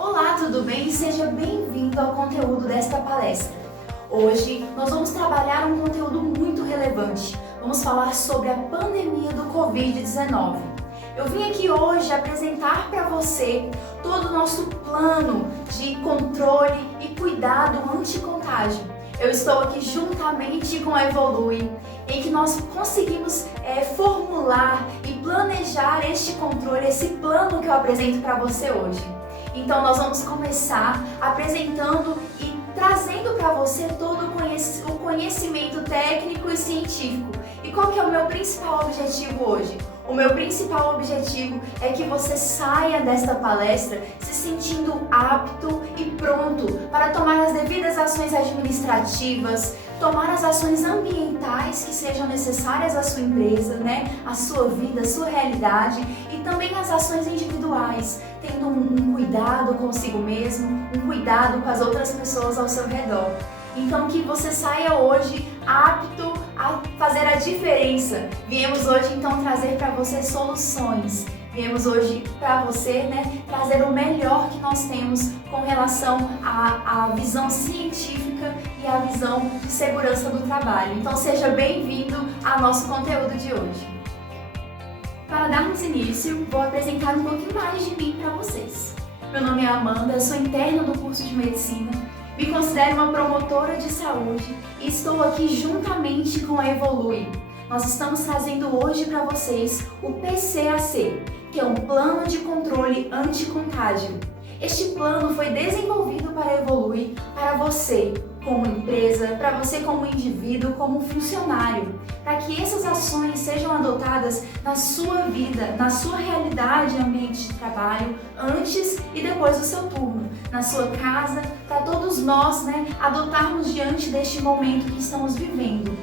Olá, tudo bem? Seja bem-vindo ao conteúdo desta palestra. Hoje nós vamos trabalhar um conteúdo muito relevante. Vamos falar sobre a pandemia do Covid-19. Eu vim aqui hoje apresentar para você todo o nosso plano de controle e cuidado anti-contágio. Eu estou aqui juntamente com a Evolui, em que nós conseguimos formular e planejar este controle, esse plano que eu apresento para você hoje. Então nós vamos começar apresentando e trazendo para você todo o conhecimento técnico e científico. E qual que é o meu principal objetivo hoje? O meu principal objetivo é que você saia desta palestra se sentindo apto e pronto para tomar as devidas ações administrativas, tomar as ações ambientais que sejam necessárias à sua empresa, à sua vida, à sua realidade, e também as ações individuais, tendo um cuidado consigo mesmo, um cuidado com as outras pessoas ao seu redor. Então que você saia hoje apto a fazer a diferença. Viemos hoje então trazer para você soluções. Viemos hoje para você trazer o melhor que nós temos com relação à visão científica e à visão de segurança do trabalho. Então seja bem-vindo ao nosso conteúdo de hoje. Para darmos início, vou apresentar um pouquinho mais de mim para vocês. Meu nome é Amanda, sou interna do curso de Medicina, me considero uma promotora de saúde e estou aqui juntamente com a Evolui. Nós estamos trazendo hoje para vocês o PCAC, que é um plano de controle anti-contágio. Este plano foi desenvolvido para Evolui para você, como empresa, para você como indivíduo, como funcionário, para que essas ações sejam adotadas na sua vida, na sua realidade e ambiente de trabalho, antes e depois do seu turno, na sua casa, para todos nós adotarmos diante deste momento que estamos vivendo.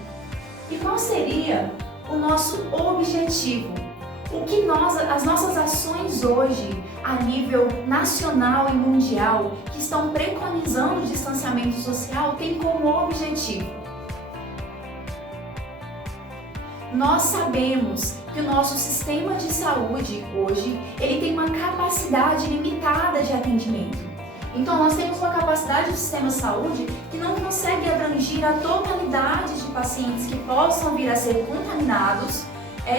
E qual seria o nosso objetivo? As nossas ações hoje, a nível nacional e mundial, que estão preconizando o distanciamento social, têm como objetivo. Nós sabemos que o nosso sistema de saúde hoje, ele tem uma capacidade limitada de atendimento. Então nós temos uma capacidade do sistema de saúde que não consegue abranger a totalidade de pacientes que possam vir a ser contaminados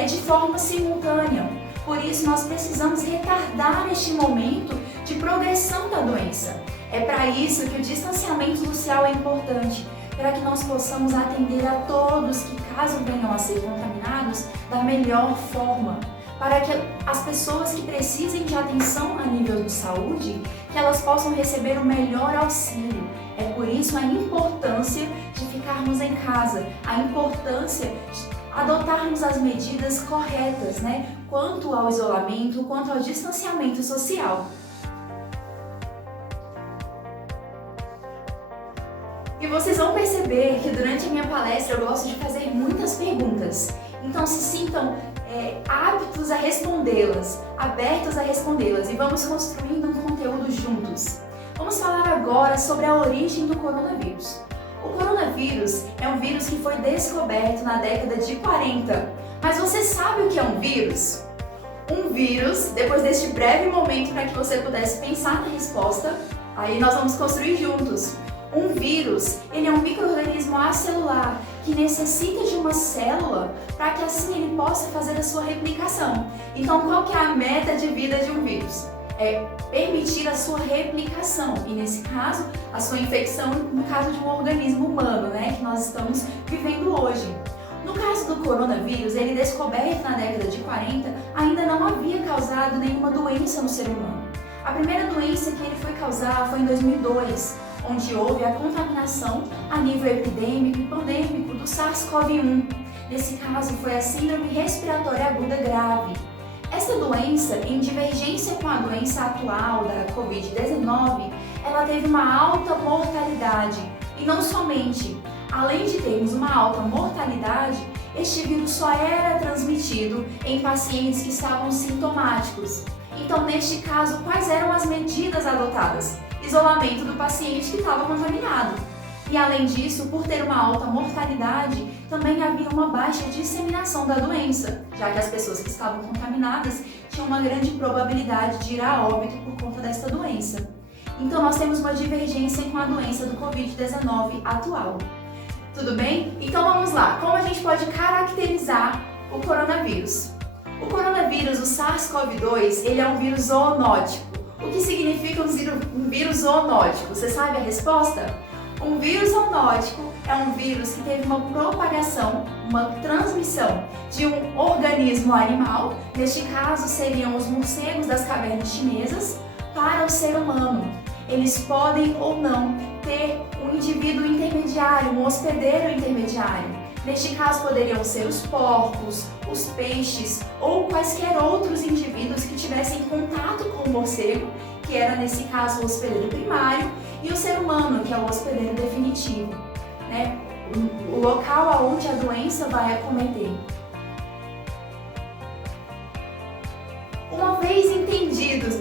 de forma simultânea. Por isso nós precisamos retardar este momento de progressão da doença. É para isso que o distanciamento social é importante, para que nós possamos atender a todos que, caso venham a ser contaminados, da melhor forma, para que as pessoas que precisem de atenção a nível de saúde, que elas possam receber o melhor auxílio. É por isso a importância de ficarmos em casa, a importância de adotarmos as medidas corretas, quanto ao isolamento, quanto ao distanciamento social. E vocês vão perceber que durante a minha palestra eu gosto de fazer muitas perguntas. Então se sintam aptos a respondê-las, abertos a respondê-las, e vamos construindo um conteúdo juntos. Vamos falar agora sobre a origem do coronavírus. O coronavírus é um vírus que foi descoberto na década de 40. Mas você sabe o que é um vírus? Um vírus, depois deste breve momento para que você pudesse pensar na resposta, aí nós vamos construir juntos. Um vírus, ele é um micro-organismo acelular que necessita de uma célula para que assim ele possa fazer a sua replicação. Então, qual que é a meta de vida de um vírus? É permitir a sua replicação e, nesse caso, a sua infecção no caso de um organismo humano, que nós estamos vivendo hoje. No caso do coronavírus, ele descoberto na década de 40, ainda não havia causado nenhuma doença no ser humano. A primeira doença que ele foi causar foi em 2002, onde houve a contaminação a nível epidêmico e pandêmico do SARS-CoV-1. Nesse caso, foi a síndrome respiratória aguda grave. Essa doença, em divergência com a doença atual da Covid-19, ela teve uma alta mortalidade. E não somente, além de termos uma alta mortalidade, este vírus só era transmitido em pacientes que estavam sintomáticos. Então, neste caso, quais eram as medidas adotadas? Isolamento do paciente que estava contaminado. E além disso, por ter uma alta mortalidade, também havia uma baixa disseminação da doença, já que as pessoas que estavam contaminadas tinham uma grande probabilidade de ir a óbito por conta desta doença. Então nós temos uma divergência com a doença do Covid-19 atual. Tudo bem? Então vamos lá. Como a gente pode caracterizar o coronavírus? O coronavírus, o SARS-CoV-2, ele é um vírus zoonótico. O que significa um vírus zoonótico? Você sabe a resposta? Um vírus zoonótico é um vírus que teve uma propagação, uma transmissão de um organismo animal, neste caso seriam os morcegos das cavernas chinesas, para o ser humano. Eles podem ou não ter um indivíduo intermediário, um hospedeiro intermediário. Neste caso poderiam ser os porcos, os peixes ou quaisquer outros indivíduos que tivessem contato com o morcego, que era nesse caso o hospedeiro primário, e o ser humano, que é o hospedeiro definitivo, né? O local aonde a doença vai acometer. Uma vez entendidos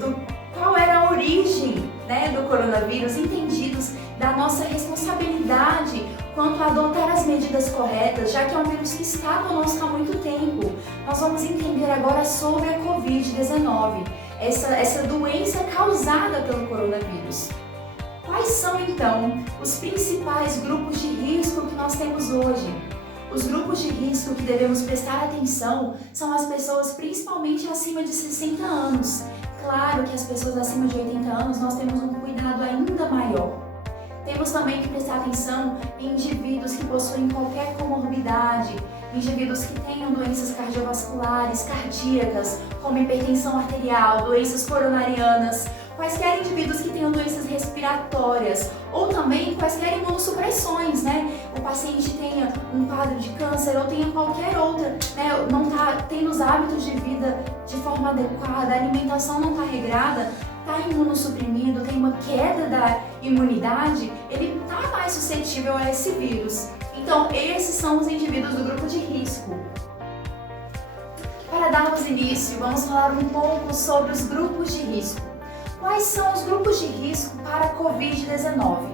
qual era a origem, né, do coronavírus, entendidos da nossa responsabilidade quanto a adotar as medidas corretas, já que é um vírus que está conosco há muito tempo, nós vamos entender agora sobre a Covid-19, essa doença causada pelo coronavírus. Quais são então os principais grupos de risco que nós temos hoje? Os grupos de risco que devemos prestar atenção são as pessoas principalmente acima de 60 anos. Claro que as pessoas acima de 80 anos nós temos um cuidado ainda maior. Temos também que prestar atenção em indivíduos que possuem qualquer comorbidade, indivíduos que tenham doenças cardiovasculares, cardíacas, como hipertensão arterial, doenças coronarianas, quaisquer indivíduos que tenham doenças respiratórias ou também quaisquer imunossupressões, né? O paciente tenha um quadro de câncer ou tenha qualquer outra, né? Não está tendo os hábitos de vida de forma adequada, a alimentação não está regrada, está imunossuprimido, tem uma queda da imunidade, ele está mais suscetível a esse vírus. Então, esses são os indivíduos do grupo de risco. Para darmos início, vamos falar um pouco sobre os grupos de risco. Quais são os grupos de risco para a Covid-19?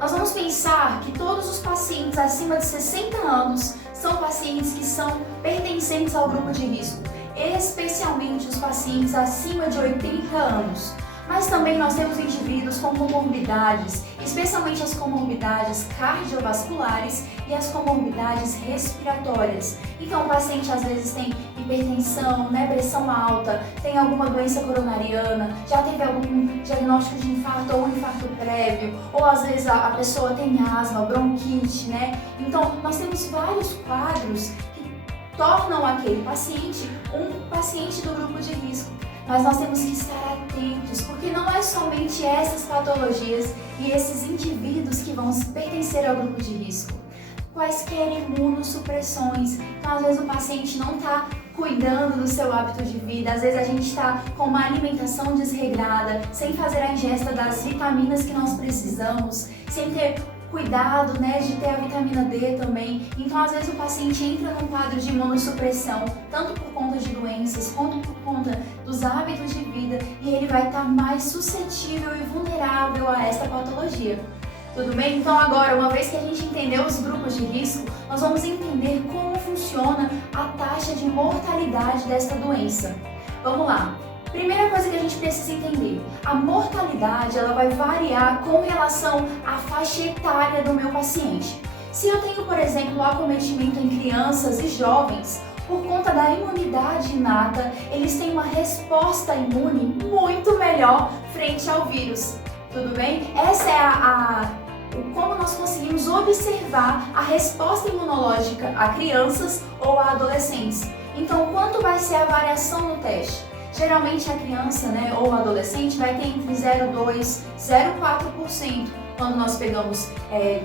Nós vamos pensar que todos os pacientes acima de 60 anos são pacientes que são pertencentes ao grupo de risco, especialmente os pacientes acima de 80 anos. Mas também nós temos indivíduos com comorbidades, especialmente as comorbidades cardiovasculares e as comorbidades respiratórias. Então o paciente às vezes tem hipertensão, né, pressão alta, tem alguma doença coronariana, já teve algum diagnóstico de infarto ou infarto prévio, ou às vezes a pessoa tem asma, bronquite, né? Então nós temos vários quadros que tornam aquele paciente um paciente do grupo de risco. Mas nós temos que estar atentos, porque não é somente essas patologias e esses indivíduos que vão pertencer ao grupo de risco. Quaisquer imunossupressões, então às vezes o paciente não está cuidando do seu hábito de vida, às vezes a gente está com uma alimentação desregrada, sem fazer a ingesta das vitaminas que nós precisamos, sem ter cuidado, né, de ter a vitamina D também. Então, às vezes o paciente entra num quadro de imunossupressão, tanto por conta de doenças, quanto por conta dos hábitos de vida, e ele vai estar mais suscetível e vulnerável a esta patologia. Tudo bem? Então agora, uma vez que a gente entendeu os grupos de risco, nós vamos entender como funciona a taxa de mortalidade desta doença. Vamos lá! Primeira coisa que a gente precisa entender, a mortalidade ela vai variar com relação à faixa etária do meu paciente. Se eu tenho, por exemplo, acometimento em crianças e jovens, por conta da imunidade inata, eles têm uma resposta imune muito melhor frente ao vírus. Tudo bem? Essa é como nós conseguimos observar a resposta imunológica a crianças ou a adolescentes. Então, quanto vai ser a variação no teste? Geralmente a criança, né, ou o adolescente vai ter entre 0,2% e 0,4% quando nós pegamos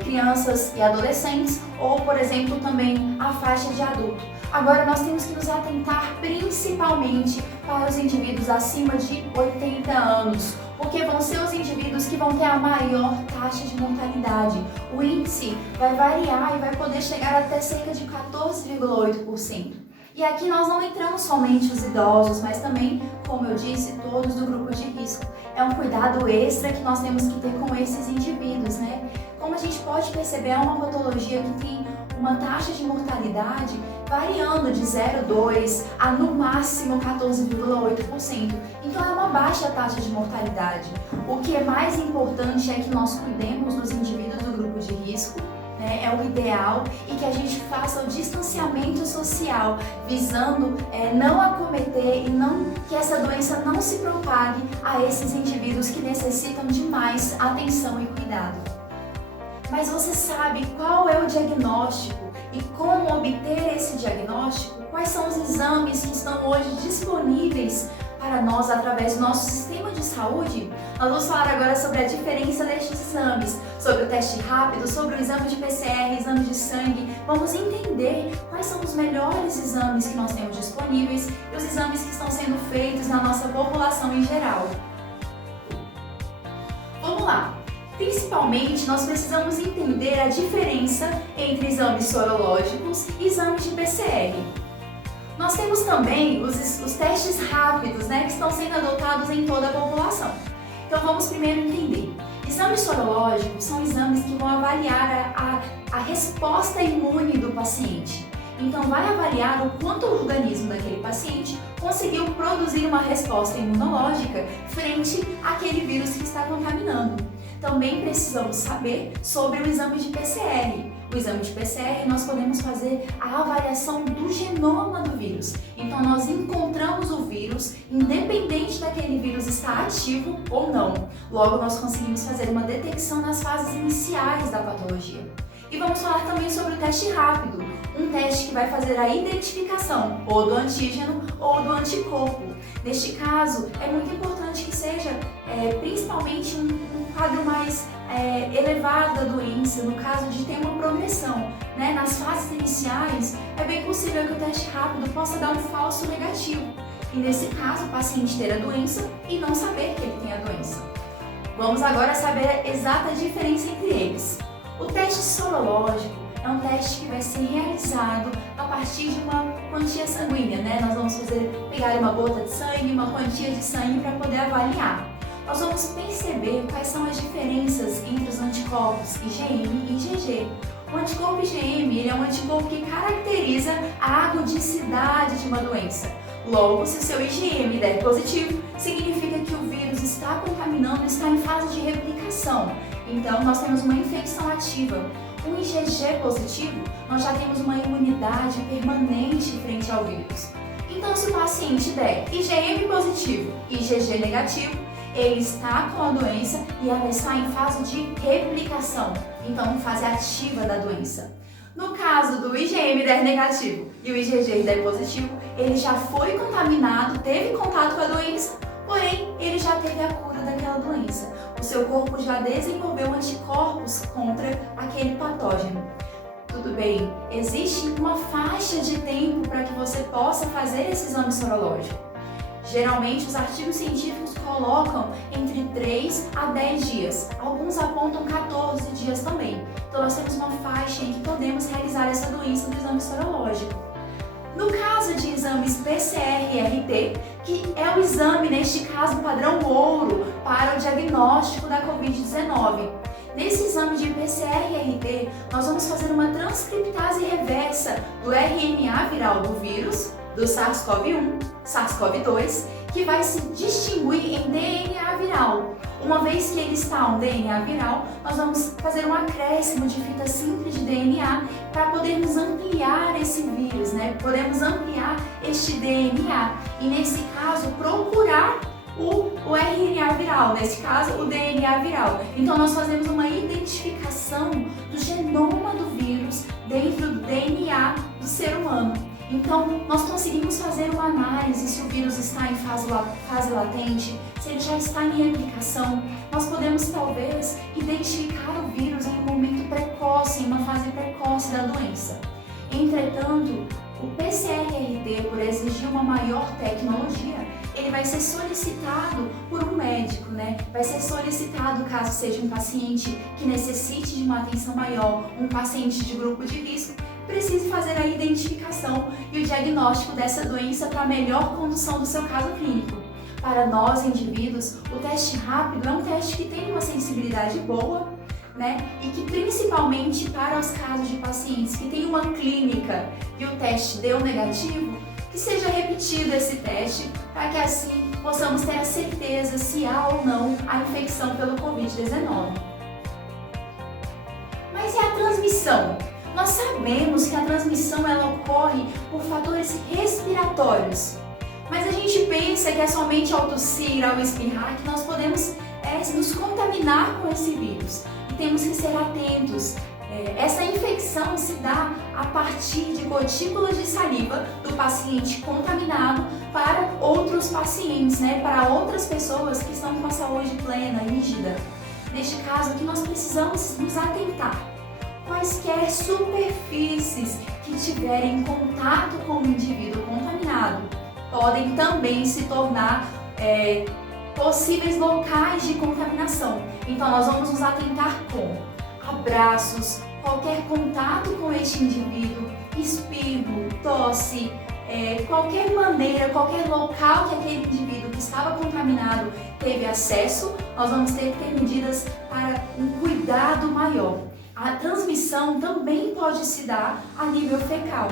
crianças e adolescentes ou, por exemplo, também a faixa de adulto. Agora nós temos que nos atentar principalmente para os indivíduos acima de 80 anos, porque vão ser os indivíduos que vão ter a maior taxa de mortalidade. O índice vai variar e vai poder chegar até cerca de 14,8%. E aqui nós não entramos somente os idosos, mas também, como eu disse, todos do grupo de risco. É um cuidado extra que nós temos que ter com esses indivíduos, né? Como a gente pode perceber, é uma patologia que tem uma taxa de mortalidade variando de 0,2% a no máximo 14,8%. Então é uma baixa taxa de mortalidade. O que é mais importante é que nós cuidemos dos indivíduos do grupo de risco, né? É o ideal, e que a gente faça o distanciamento social, visando não acometer e que essa doença não se propague a esses indivíduos que necessitam de mais atenção e cuidado. Mas você sabe qual é o diagnóstico e como obter esse diagnóstico? Quais são os exames que estão hoje disponíveis para nós através do nosso sistema de saúde? Nós vamos falar agora sobre a diferença destes exames, sobre o teste rápido, sobre o exame de PCR, exame de sangue. Vamos entender quais são os melhores exames que nós temos disponíveis e os exames que estão sendo feitos na nossa população em geral. Vamos lá! Principalmente, nós precisamos entender a diferença entre exames sorológicos e exames de PCR. Nós temos também os testes rápidos, né, que estão sendo adotados em toda a população. Então vamos primeiro entender. Exames sorológicos são exames que vão avaliar a resposta imune do paciente. Então vai avaliar o quanto o organismo daquele paciente conseguiu produzir uma resposta imunológica frente àquele vírus que está contaminando. Também precisamos saber sobre o exame de PCR. O exame de PCR nós podemos fazer a avaliação do genoma do vírus. Então nós encontramos o vírus, independente daquele vírus estar ativo ou não. Logo nós conseguimos fazer uma detecção nas fases iniciais da patologia. E vamos falar também sobre o teste rápido, um teste que vai fazer a identificação ou do antígeno ou do anticorpo. Neste caso, é muito importante que seja principalmente um quadro mais elevado da doença, no caso de ter uma progressão. Né? Nas fases iniciais, é bem possível que o teste rápido possa dar um falso negativo. E nesse caso, o paciente ter a doença e não saber que ele tem a doença. Vamos agora saber a exata diferença entre eles. O teste sorológico é um teste que vai ser realizado a partir de uma quantia sanguínea, né? Nós vamos pegar uma gota de sangue, uma quantia de sangue para poder avaliar. Nós vamos perceber quais são as diferenças entre os anticorpos IgM e IgG. O anticorpo IgM ele é um anticorpo que caracteriza a agudicidade de uma doença. Logo, se o seu IgM der positivo, significa que o vírus está contaminando, está em fase de replicação. Então, nós temos uma infecção ativa. Um IgG positivo, nós já temos uma imunidade permanente frente ao vírus. Então, se o paciente der IgM positivo e IgG negativo, ele está com a doença e ela está em fase de replicação, então fase ativa da doença. No caso do IgM der negativo e o IgG der positivo, ele já foi contaminado, teve contato com a doença, porém ele já teve a cura daquela doença. O seu corpo já desenvolveu anticorpos contra aquele patógeno. Tudo bem, existe uma faixa de tempo para que você possa fazer esse exame sorológico. Geralmente, os artigos científicos colocam entre 3 a 10 dias. Alguns apontam 14 dias também. Então, nós temos uma faixa em que podemos realizar essa doença do exame sorológico. No caso de exames PCR e RT, que é o exame, neste caso, padrão ouro para o diagnóstico da Covid-19. Nesse exame de PCR e RT, nós vamos fazer uma transcriptase reversa do RNA viral do vírus, do SARS-CoV-1, SARS-CoV-2, que vai se distinguir em DNA viral. Uma vez que ele está um DNA viral, nós vamos fazer um acréscimo de fita simples de DNA para podermos ampliar esse vírus, né? Podemos ampliar este DNA e, nesse caso, procurar o RNA viral, nesse caso, o DNA viral. Então, nós fazemos uma identificação do genoma do vírus dentro do DNA do ser humano. Então, nós conseguimos fazer uma análise se o vírus está em fase latente, se ele já está em replicação. Nós podemos, talvez, identificar o vírus em um momento precoce, em uma fase precoce da doença. Entretanto, o PCR-RT, por exigir uma maior tecnologia, ele vai ser solicitado por um médico, né? Vai ser solicitado caso seja um paciente que necessite de uma atenção maior, um paciente de grupo de risco, precise fazer a identificação e o diagnóstico dessa doença para a melhor condução do seu caso clínico. Para nós, indivíduos, o teste rápido é um teste que tem uma sensibilidade boa, né? E que principalmente para os casos de pacientes que têm uma clínica e o teste deu negativo, que seja repetido esse teste para que assim possamos ter a certeza se há ou não a infecção pelo Covid-19. Mas e a transmissão? Nós sabemos que a transmissão ela ocorre por fatores respiratórios, mas a gente pensa que é somente ao tossir, ao espirrar que nós podemos nos contaminar com esse vírus. E temos que ser atentos. Essa infecção se dá a partir de gotículas de saliva do paciente contaminado para outros pacientes, né? Para outras pessoas que estão com a saúde plena, rígida. Neste caso, o que nós precisamos nos atentar? Quaisquer superfícies que tiverem contato com o indivíduo contaminado podem também se tornar possíveis locais de contaminação. Então, nós vamos nos atentar com abraços, qualquer contato com este indivíduo, espirro, tosse, qualquer maneira, qualquer local que aquele indivíduo que estava contaminado teve acesso, nós vamos ter que ter medidas para um cuidado maior. A transmissão também pode se dar a nível fecal.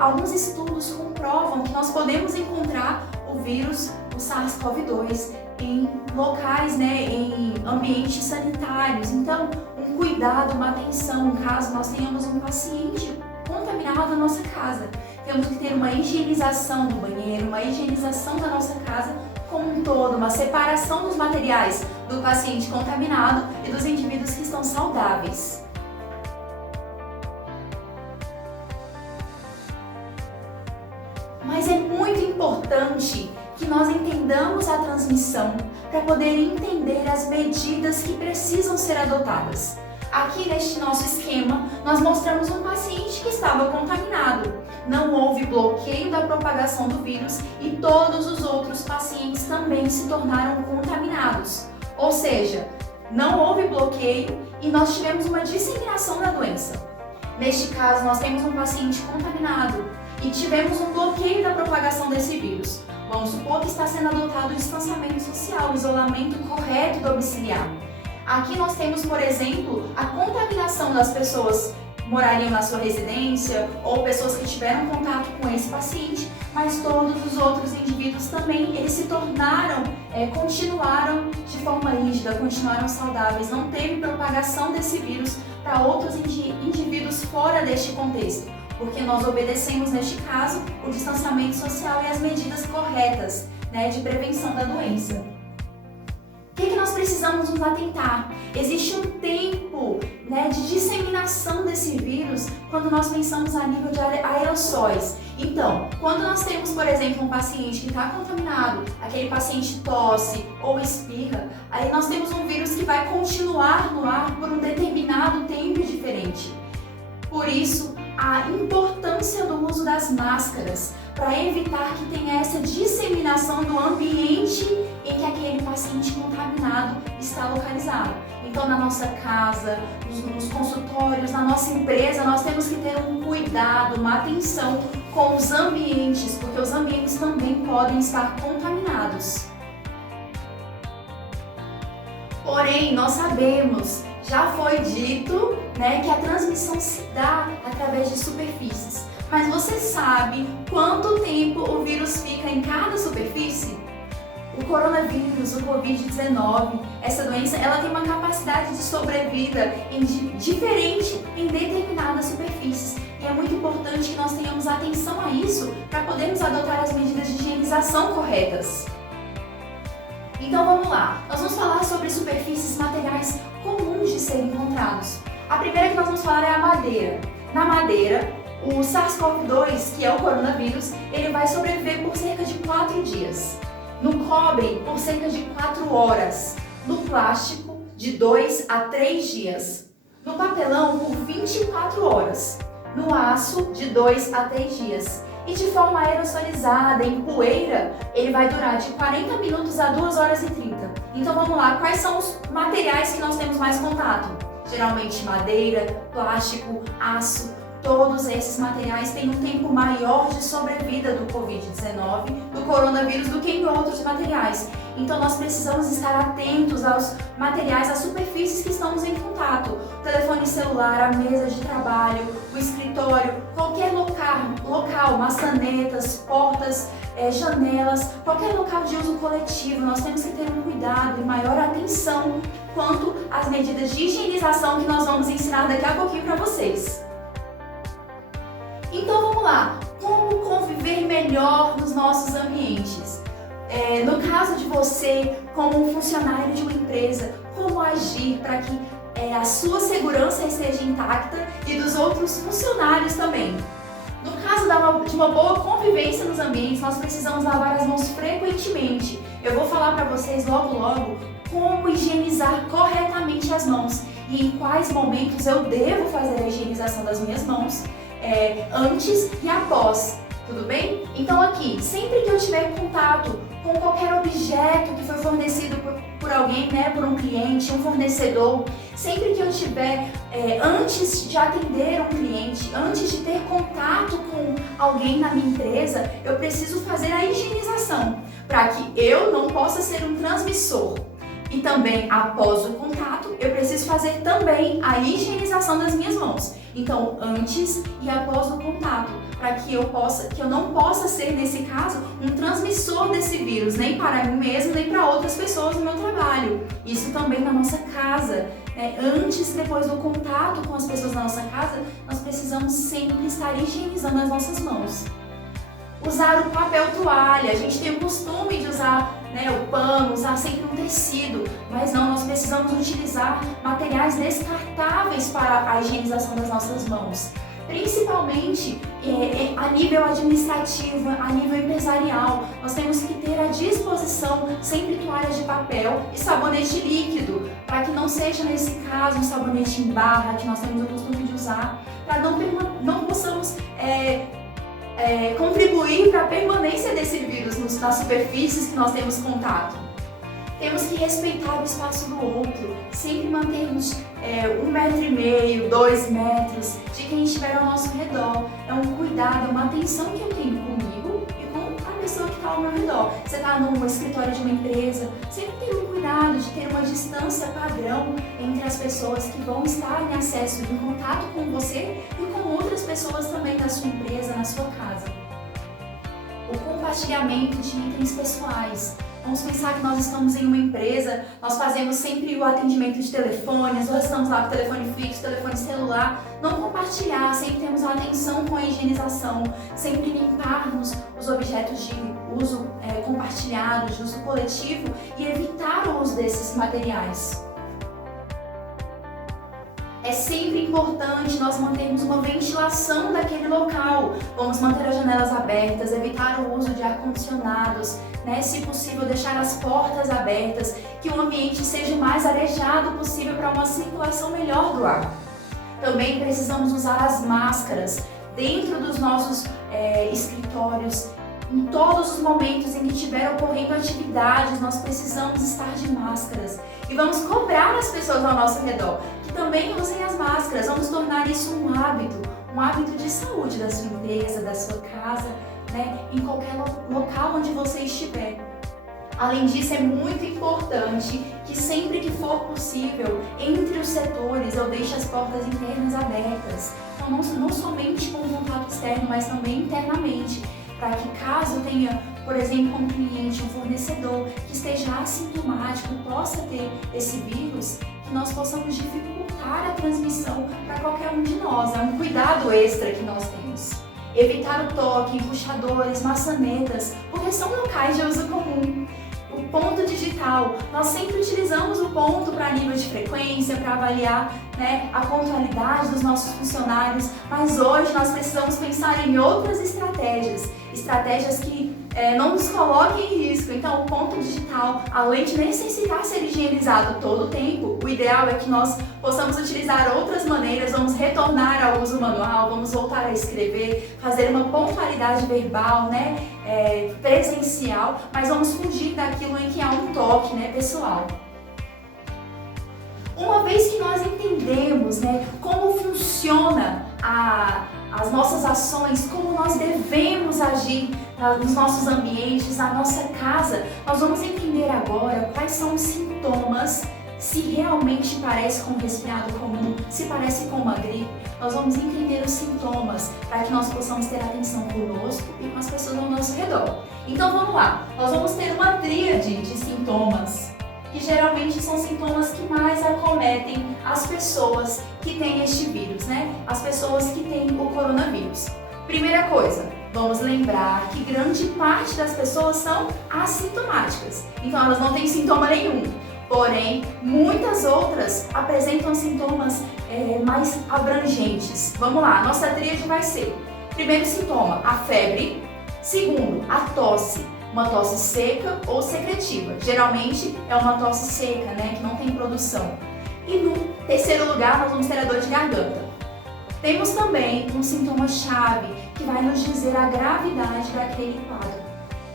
Alguns estudos comprovam que nós podemos encontrar o vírus, o SARS-CoV-2, em locais, né, em ambientes sanitários. Então, um cuidado, uma atenção, caso nós tenhamos um paciente contaminado na nossa casa. Temos que ter uma higienização do banheiro, uma higienização da nossa casa como um todo, uma separação dos materiais do paciente contaminado e dos indivíduos que estão saudáveis. Mas é muito importante que nós entendamos a transmissão para poder entender as medidas que precisam ser adotadas. Aqui neste nosso esquema, nós mostramos um paciente que estava contaminado. Não houve bloqueio da propagação do vírus e todos os outros pacientes também se tornaram contaminados. Ou seja, não houve bloqueio e nós tivemos uma disseminação da doença. Neste caso, nós temos um paciente contaminado e tivemos um bloqueio da propagação desse vírus. Vamos supor que está sendo adotado o distanciamento social, o isolamento correto domiciliar. Aqui nós temos, por exemplo, a contaminação das pessoas que morariam na sua residência ou pessoas que tiveram contato com esse paciente, mas todos os outros indivíduos também, eles se tornaram, continuaram de forma rígida, continuaram saudáveis, não teve propagação desse vírus para outros indivíduos fora deste contexto, porque nós obedecemos, neste caso, o distanciamento social e as medidas corretas, né, de prevenção da doença. O que nós precisamos nos atentar? Existe um tempo, né, de disseminação desse vírus quando nós pensamos a nível de aerossóis. Então, quando nós temos, por exemplo, um paciente que está contaminado, aquele paciente tosse ou espirra, aí nós temos um vírus que vai continuar no ar por um determinado tempo diferente. Por isso, a importância do uso das máscaras para evitar que tenha essa disseminação do ambiente em que aquele paciente contaminado está localizado. Então, na nossa casa, nos consultórios, na nossa empresa, nós temos que ter um cuidado, uma atenção com os ambientes, porque os ambientes também podem estar contaminados. Porém, nós sabemos, já foi dito, né, que a transmissão se dá através de superfícies. Mas você sabe quanto tempo o vírus fica em cada superfície? O coronavírus, o Covid-19, essa doença, ela tem uma capacidade de sobrevida diferente em determinadas superfícies. E é muito importante que nós tenhamos atenção a isso para podermos adotar as medidas de higienização corretas. Então vamos lá, nós vamos falar sobre superfícies materiais comuns de serem encontrados. A primeira que nós vamos falar é a madeira. Na madeira, o SARS-CoV-2, que é o coronavírus, ele vai sobreviver por cerca de 4 dias. No cobre, por cerca de 4 horas. No plástico, de 2 a 3 dias. No papelão, por 24 horas. No aço, de 2 a 3 dias. E de forma aerosolizada, em poeira, ele vai durar de 40 minutos a 2 horas e 30. Então vamos lá, quais são os materiais que nós temos mais contato? Geralmente madeira, plástico, aço. todos esses materiais têm um tempo maior de sobrevida do Covid-19, do coronavírus, do que em outros materiais. Então nós precisamos estar atentos aos materiais, às superfícies que estamos em contato. O telefone celular, a mesa de trabalho, o escritório, qualquer local, maçanetas, portas, janelas, qualquer local de uso coletivo, nós temos que ter um cuidado e maior atenção quanto às medidas de higienização que nós vamos ensinar daqui a pouquinho para vocês. Então vamos lá, como conviver melhor nos nossos ambientes? No caso de você, como um funcionário de uma empresa, como agir para que a sua segurança esteja intacta e dos outros funcionários também? No caso de uma boa convivência nos ambientes, nós precisamos lavar as mãos frequentemente. Eu vou falar para vocês logo como higienizar corretamente as mãos e em quais momentos eu devo fazer a higienização das minhas mãos, antes e após, tudo bem? Então aqui, sempre que eu tiver contato com qualquer objeto que foi fornecido por alguém, por um cliente, um fornecedor, sempre que eu tiver, antes de atender um cliente, antes de ter contato com alguém na minha empresa, eu preciso fazer a higienização, para que eu não possa ser um transmissor. E também, após o contato, eu preciso fazer também a higienização das minhas mãos. Então, antes e após o contato, para que eu não possa ser, nesse caso, um transmissor desse vírus, nem para mim mesmo, nem para outras pessoas no meu trabalho. Isso também na nossa casa. Antes e depois do contato com as pessoas da nossa casa, nós precisamos sempre estar higienizando as nossas mãos. Usar o papel toalha, a gente tem o costume de usar o pano, usar sempre um tecido, mas não, nós precisamos utilizar materiais descartáveis para a higienização das nossas mãos. Principalmente a nível administrativo, a nível empresarial, nós temos que ter à disposição sempre toalhas de papel e sabonete líquido, para que não seja nesse caso um sabonete em barra que nós temos o costume de usar, para não possamos contribuir para a permanência desse vírus nas superfícies que nós temos contato. Temos que respeitar o espaço do outro, sempre mantermos 1,5 m, 2 metros de quem estiver ao nosso redor. É um cuidado, é uma atenção que eu tenho comigo e com a pessoa que está ao meu redor. Você está no escritório de uma empresa, sempre tem um cuidado de ter uma distância padrão entre as pessoas que vão estar em acesso, em contato com você e com outras pessoas também da sua empresa, na sua casa. O compartilhamento de itens pessoais. Vamos pensar que nós estamos em uma empresa, nós fazemos sempre o atendimento de telefones, nós estamos lá com o telefone fixo, telefone celular. Não compartilhar, sempre temos uma atenção com a higienização, sempre limparmos os objetos de uso compartilhado, de uso coletivo e evitar o uso desses materiais. É sempre importante nós mantermos uma ventilação daquele local. Vamos manter as janelas abertas, evitar o uso de ar-condicionados, se possível deixar as portas abertas, que o ambiente seja o mais arejado possível para uma circulação melhor do ar. Também precisamos usar as máscaras dentro dos nossos escritórios. Em todos os momentos em que estiver ocorrendo atividades, nós precisamos estar de máscaras. E vamos cobrar as pessoas ao nosso redor que também usem as máscaras. Vamos tornar isso um hábito de saúde da sua empresa, da sua casa, em qualquer local onde você estiver. Além disso, é muito importante que sempre que for possível, entre os setores, eu deixe as portas internas abertas. Então, não somente com o contato externo, mas também internamente, para que caso tenha, por exemplo, um cliente, um fornecedor que esteja assintomático e possa ter esse vírus, que nós possamos dificultar a transmissão para qualquer um de nós. É um cuidado extra que nós temos. Evitar o toque em puxadores, maçanetas, porque são locais de uso comum. O ponto digital, nós sempre utilizamos o ponto para nível de frequência, para avaliar a pontualidade dos nossos funcionários, mas hoje nós precisamos pensar em outras estratégias que não nos coloquem em risco. Então, o ponto digital, além de necessitar ser higienizado todo o tempo, o ideal é que nós possamos utilizar outras maneiras, vamos retornar ao uso manual, vamos voltar a escrever, fazer uma pontualidade verbal, presencial, mas vamos fugir daquilo em que há um toque, pessoal. Uma vez que nós entendemos como funciona as nossas ações, como nós devemos agir nos nossos ambientes, na nossa casa, nós vamos entender agora quais são os sintomas, se realmente parece com um resfriado comum, se parece com uma gripe. Nós vamos entender os sintomas para que nós possamos ter atenção conosco e com as pessoas ao nosso redor. Então vamos lá, nós vamos ter uma tríade de sintomas, que geralmente são sintomas que mais acometem as pessoas que têm este vírus, né? As pessoas que têm o coronavírus. Primeira coisa, vamos lembrar que grande parte das pessoas são assintomáticas, então elas não têm sintoma nenhum. Porém, muitas outras apresentam sintomas mais abrangentes. Vamos lá, nossa tríade vai ser: primeiro sintoma, a febre. Segundo, a tosse, uma tosse seca ou secretiva. Geralmente é uma tosse seca, né, que não tem produção. E no terceiro lugar, nós vamos ter a dor de garganta. Temos também um sintoma-chave que vai nos dizer a gravidade daquele quadro.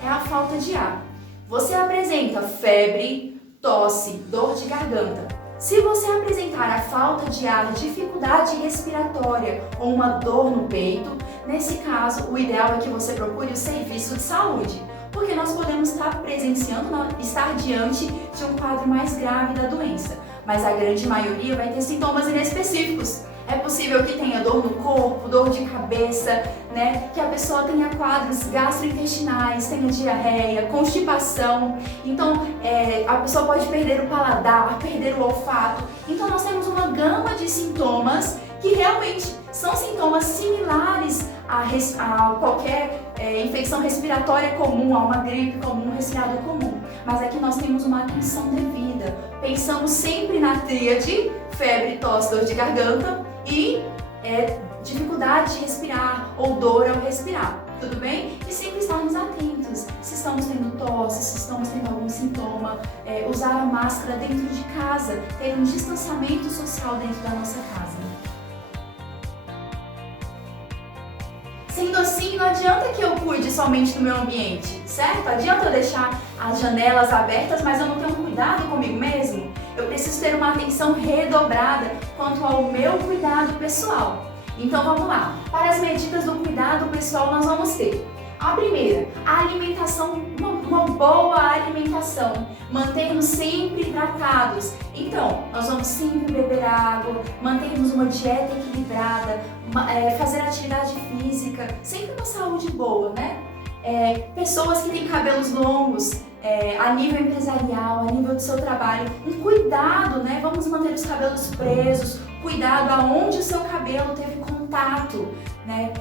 É a falta de ar. Você apresenta febre, tosse, dor de garganta. Se você apresentar a falta de ar, dificuldade respiratória ou uma dor no peito, nesse caso, o ideal é que você procure o serviço de saúde, porque nós podemos estar estar diante de um quadro mais grave da doença, mas a grande maioria vai ter sintomas inespecíficos. É possível que tenha dor no corpo, dor de cabeça, né? Que a pessoa tenha quadros gastrointestinais, tenha diarreia, constipação. Então, a pessoa pode perder o paladar, perder o olfato. Então, nós temos uma gama de sintomas que realmente são sintomas similares a qualquer infecção respiratória comum, a uma gripe comum, um resfriado comum. Mas aqui nós temos uma atenção devida. Pensamos sempre na tríade: febre, tosse, dor de garganta e dificuldade de respirar ou dor ao respirar, tudo bem? E sempre estarmos atentos, se estamos tendo tosse, se estamos tendo algum sintoma, usar a máscara dentro de casa, ter um distanciamento social dentro da nossa casa. Sendo assim, não adianta que eu cuide somente do meu ambiente, certo? Adianta eu deixar as janelas abertas, mas eu não tenho cuidado comigo mesmo? Eu preciso ter uma atenção redobrada quanto ao meu cuidado pessoal. Então vamos lá, para as medidas do cuidado pessoal nós vamos ter: a primeira, a alimentação, uma boa alimentação, mantermos sempre hidratados. Então, nós vamos sempre beber água, mantermos uma dieta equilibrada, fazer atividade física, sempre uma saúde boa, né? Pessoas que têm cabelos longos, a nível empresarial, a nível do seu trabalho, um cuidado, né? Vamos manter os cabelos presos, cuidado aonde o seu cabelo teve contato, né?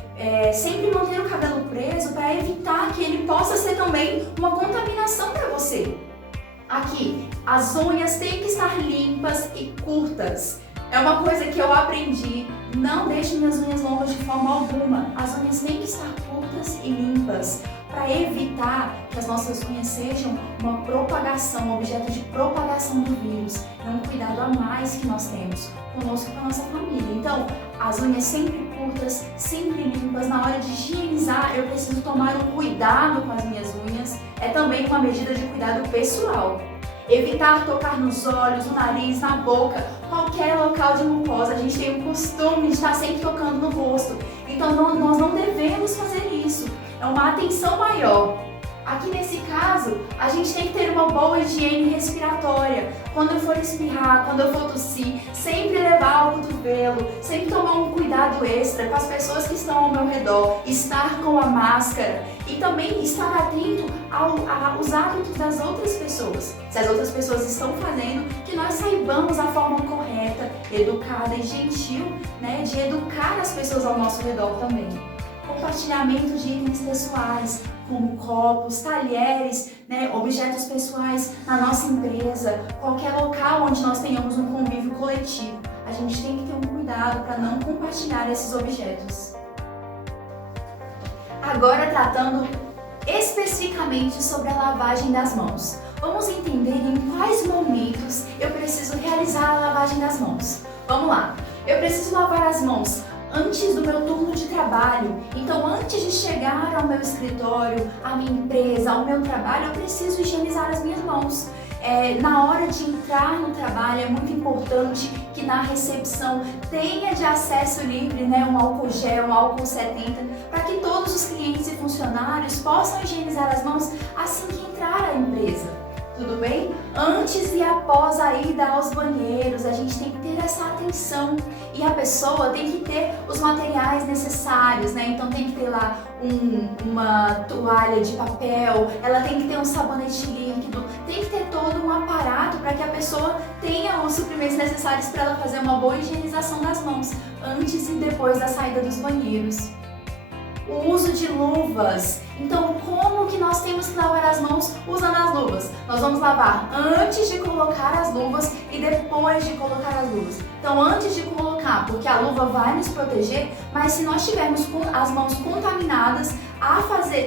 Sempre manter o cabelo preso para evitar que ele possa ser também uma contaminação para você. Aqui, as unhas têm que estar limpas e curtas. É uma coisa que eu aprendi: não deixe minhas unhas longas de forma alguma. As unhas têm que estar curtas e limpas, para evitar que as nossas unhas sejam uma propagação, um objeto de propagação do vírus. É um cuidado a mais que nós temos conosco e com a nossa família. Então, as unhas sempre curtas, sempre limpas. Na hora de higienizar, eu preciso tomar um cuidado com as minhas unhas. É também uma medida de cuidado pessoal. Evitar tocar nos olhos, no nariz, na boca, qualquer local de mucosa. A gente tem o costume de estar sempre tocando no rosto. Então, nós não devemos fazer isso. É uma atenção maior. Aqui nesse caso, a gente tem que ter uma boa higiene respiratória. Quando eu for espirrar, quando eu for tossir, sempre levar o cotovelo, sempre tomar um cuidado extra com as pessoas que estão ao meu redor, estar com a máscara e também estar atento aos hábitos das outras pessoas. Se as outras pessoas estão fazendo, que nós saibamos a forma correta, educada e gentil, né, de educar as pessoas ao nosso redor também. Compartilhamento de itens pessoais, como copos, talheres, né, objetos pessoais na nossa empresa, qualquer local onde nós tenhamos um convívio coletivo. A gente tem que ter um cuidado para não compartilhar esses objetos. Agora, tratando especificamente sobre a lavagem das mãos. Vamos entender em quais momentos eu preciso realizar a lavagem das mãos. Vamos lá! Eu preciso lavar as mãos antes do meu turno de trabalho. Então, antes de chegar ao meu escritório, à minha empresa, ao meu trabalho, eu preciso higienizar as minhas mãos. Na hora de entrar no trabalho é muito importante que na recepção tenha de acesso livre, né, um álcool gel, um álcool 70, para que todos os clientes e funcionários possam higienizar as mãos assim que entrar à empresa. Tudo bem? Antes e após a ida aos banheiros, a gente tem que ter essa atenção e a pessoa tem que ter os materiais necessários, né? Então tem que ter lá uma toalha de papel, ela tem que ter um sabonete líquido, tem que ter todo um aparato para que a pessoa tenha os suprimentos necessários para ela fazer uma boa higienização das mãos antes e depois da saída dos banheiros. O uso de luvas. Então, como que nós temos que lavar as mãos usando as luvas? Nós vamos lavar antes de colocar as luvas e depois de colocar as luvas. Então, antes de colocar, porque a luva vai nos proteger, mas se nós tivermos as mãos contaminadas,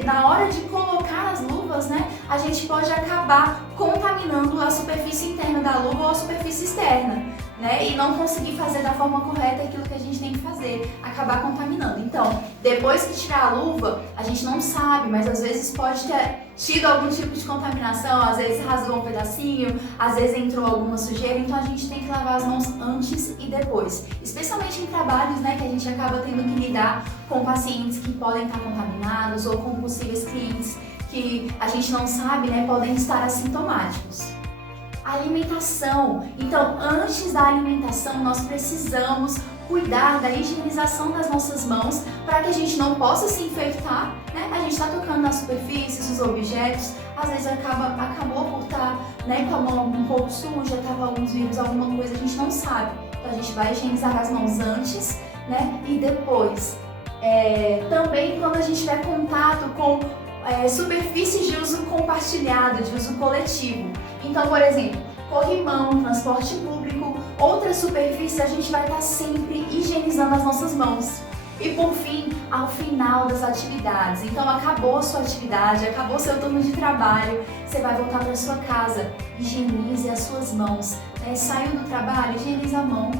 na hora de colocar as luvas, né, a gente pode acabar contaminando a superfície interna da luva ou a superfície externa, né, e não conseguir fazer da forma correta aquilo que a gente tem que fazer, acabar contaminando. Então, depois que tirar a luva, a gente não sabe, mas às vezes pode ter tido algum tipo de contaminação, às vezes rasgou um pedacinho, às vezes entrou alguma sujeira, então a gente tem que lavar as mãos antes e depois, especialmente em trabalhos, né, que a gente acaba tendo que lidar com pacientes que podem estar contaminados ou com possíveis clientes que a gente não sabe, né, podem estar assintomáticos. Alimentação. Então, antes da alimentação, nós precisamos cuidar da higienização das nossas mãos para que a gente não possa se infectar, né? A gente está tocando nas superfícies, nos objetos, às vezes acabou por estar, né, com a mão um pouco suja, estava alguns vírus, alguma coisa, a gente não sabe. Então, a gente vai higienizar as mãos antes, né, e depois. Também quando a gente tiver contato com superfícies de uso compartilhado, de uso coletivo. Então, por exemplo, corrimão, transporte público, outras superfícies, a gente vai estar sempre higienizando as nossas mãos. E por fim, ao final das atividades. Então, acabou a sua atividade, acabou seu turno de trabalho, você vai voltar para sua casa, higienize as suas mãos. Saiu do trabalho, higieniza a mão.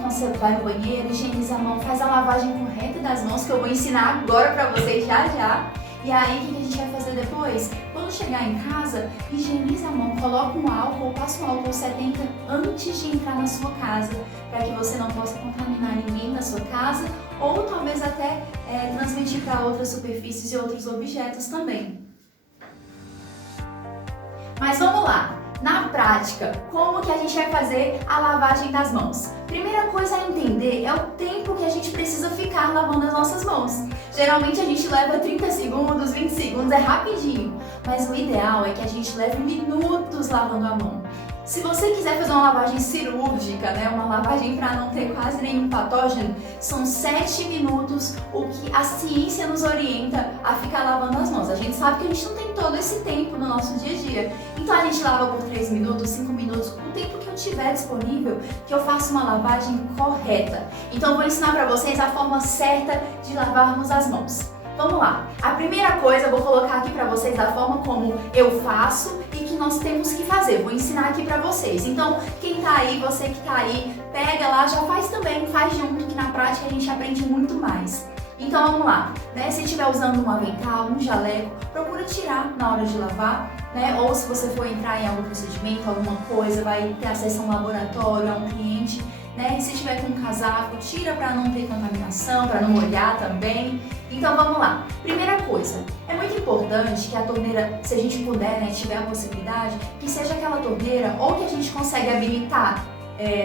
Quando você vai no banheiro, higieniza a mão, faz a lavagem correta das mãos, que eu vou ensinar agora para vocês já. E aí, o que a gente vai fazer depois? Quando chegar em casa, higieniza a mão, coloca um álcool, passa um álcool 70 antes de entrar na sua casa, para que você não possa contaminar ninguém na sua casa ou talvez até transmitir para outras superfícies e outros objetos também. Mas vamos lá! Na prática, como que a gente vai fazer a lavagem das mãos? Primeira coisa a entender é o tempo que a gente precisa ficar lavando as nossas mãos. Geralmente a gente leva 30 segundos, 20 segundos, é rapidinho. Mas o ideal é que a gente leve minutos lavando a mão. Se você quiser fazer uma lavagem cirúrgica, né, uma lavagem para não ter quase nenhum patógeno, são 7 minutos o que a ciência nos orienta a ficar lavando as mãos. A gente sabe que a gente não tem todo esse tempo no nosso dia a dia. Então a gente lava por 3 minutos, 5 minutos, o tempo que eu tiver disponível, que eu faça uma lavagem correta. Então eu vou ensinar para vocês a forma certa de lavarmos as mãos. Vamos lá! A primeira coisa eu vou colocar aqui para vocês a forma como eu faço e que nós temos que fazer. Vou ensinar aqui para vocês. Então, quem tá aí, você que tá aí, pega lá, já faz também, faz junto, que na prática a gente aprende muito mais. Então vamos lá, né? Se estiver usando um avental, um jaleco, procura tirar na hora de lavar, né? Ou se você for entrar em algum procedimento, alguma coisa, vai ter acesso a um laboratório, a um cliente, né? E se estiver com um casaco, tira para não ter contaminação, para não molhar também. Então vamos lá. Primeira coisa, é muito importante que a torneira, se a gente puder, né, tiver a possibilidade, que seja aquela torneira ou que a gente consegue habilitar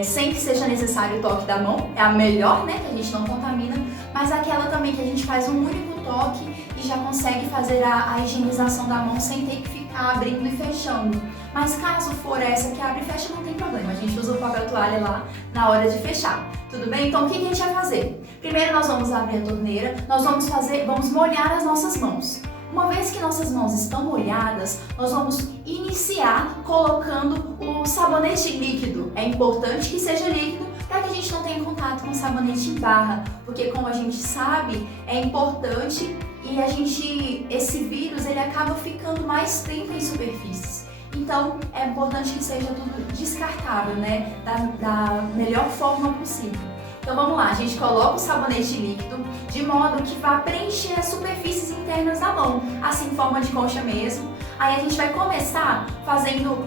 sem que seja necessário o toque da mão, é a melhor, né, que a gente não contamina, mas aquela também que a gente faz um único toque e já consegue fazer a higienização da mão sem ter que ficar abrindo e fechando. Mas caso for essa que abre e fecha, não tem problema, a gente usa o papel toalha lá na hora de fechar, tudo bem? Então o que a gente vai fazer? Primeiro nós vamos abrir a torneira, nós vamos molhar as nossas mãos. Uma vez que nossas mãos estão molhadas, nós vamos iniciar colocando o sabonete líquido. É importante que seja líquido para que a gente não tenha contato com sabonete em barra, porque como a gente sabe, é importante e esse vírus ele acaba ficando mais tempo em superfícies. Então é importante que seja tudo descartável, né? Da melhor forma possível. Então vamos lá, a gente coloca o sabonete líquido de modo que vá preencher as superfícies internas da mão, assim em forma de concha mesmo. Aí a gente vai começar fazendo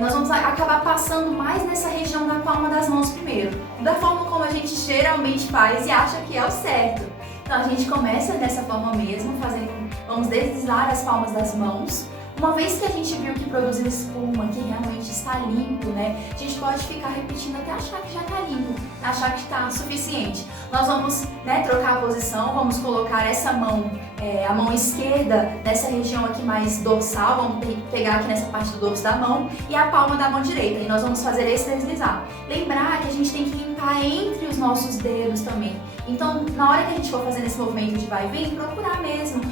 nós vamos acabar passando mais nessa região da palma das mãos primeiro, da forma como a gente geralmente faz e acha que é o certo. Então a gente começa dessa forma mesmo, vamos deslizar as palmas das mãos. Uma vez que a gente viu que produziu espuma, que realmente está limpo, né? A gente pode ficar repetindo até achar que já está limpo, achar que está suficiente. Nós vamos, trocar a posição, vamos colocar essa mão, a mão esquerda nessa região aqui mais dorsal, vamos pegar aqui nessa parte do dorso da mão e a palma da mão direita. E nós vamos fazer esse deslizar. Lembrar que a gente tem que limpar entre os nossos dedos também. Então, na hora que a gente for fazendo esse movimento de vai e vem, procurar mesmo.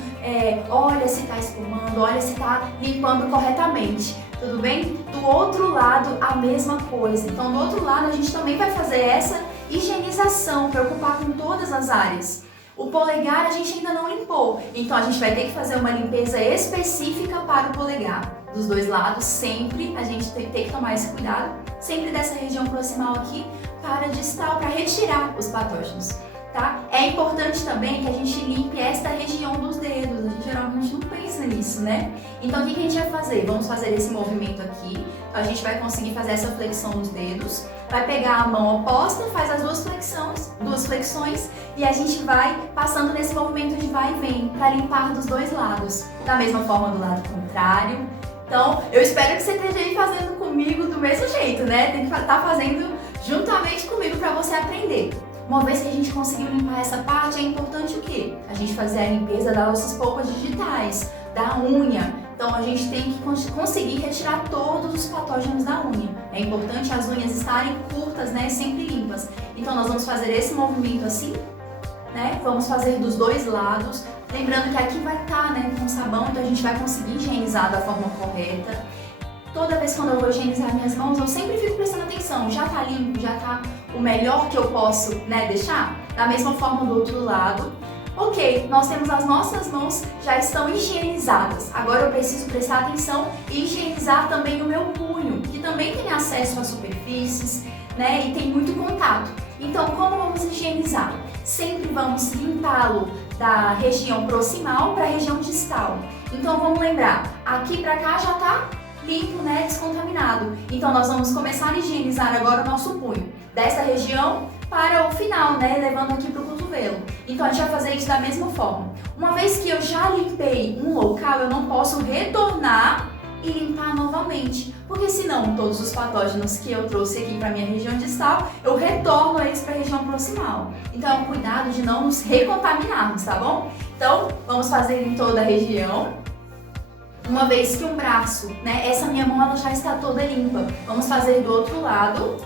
Olha se está espumando, olha se está limpando corretamente, tudo bem? Do outro lado, a mesma coisa. Então, do outro lado, a gente também vai fazer essa higienização, preocupar com todas as áreas. O polegar a gente ainda não limpou, então a gente vai ter que fazer uma limpeza específica para o polegar. Dos dois lados, sempre a gente tem que tomar esse cuidado, sempre dessa região proximal aqui para distal, para retirar os patógenos. Tá? É importante também que a gente limpe esta região dos dedos, a gente geralmente não pensa nisso, né? Então o que a gente vai fazer? Vamos fazer esse movimento aqui, então a gente vai conseguir fazer essa flexão nos dedos, vai pegar a mão oposta, faz as duas flexões e a gente vai passando nesse movimento de vai e vem para limpar dos dois lados, da mesma forma do lado contrário. Então eu espero que você esteja aí fazendo comigo do mesmo jeito, né? Tem que estar fazendo juntamente comigo para você aprender. Uma vez que a gente conseguiu limpar essa parte, é importante o quê? A gente fazer a limpeza das nossas polpas digitais, da unha. Então a gente tem que conseguir retirar todos os patógenos da unha. É importante as unhas estarem curtas, né, sempre limpas. Então nós vamos fazer esse movimento assim, né? Vamos fazer dos dois lados. Lembrando que aqui vai estar, né, com sabão, então a gente vai conseguir higienizar da forma correta. Toda vez quando eu vou higienizar minhas mãos, eu sempre fico prestando atenção. Já tá limpo? Já tá o melhor que eu posso, deixar? Da mesma forma do outro lado. Ok, nós temos as nossas mãos, já estão higienizadas. Agora eu preciso prestar atenção e higienizar também o meu punho, que também tem acesso às superfícies, né? E tem muito contato. Então, como vamos higienizar? Sempre vamos limpá-lo da região proximal para a região distal. Então, vamos lembrar, aqui para cá já tá limpo, né, descontaminado. Então nós vamos começar a higienizar agora o nosso punho, dessa região para o final, né, levando aqui para o cotovelo. Então a gente vai fazer isso da mesma forma. Uma vez que eu já limpei um local, eu não posso retornar e limpar novamente, porque senão todos os patógenos que eu trouxe aqui para minha região distal, eu retorno eles para a região proximal. Então cuidado de não nos recontaminarmos, tá bom? Então vamos fazer em toda a região. Uma vez que um braço, né, essa minha mão ela já está toda limpa. Vamos fazer do outro lado.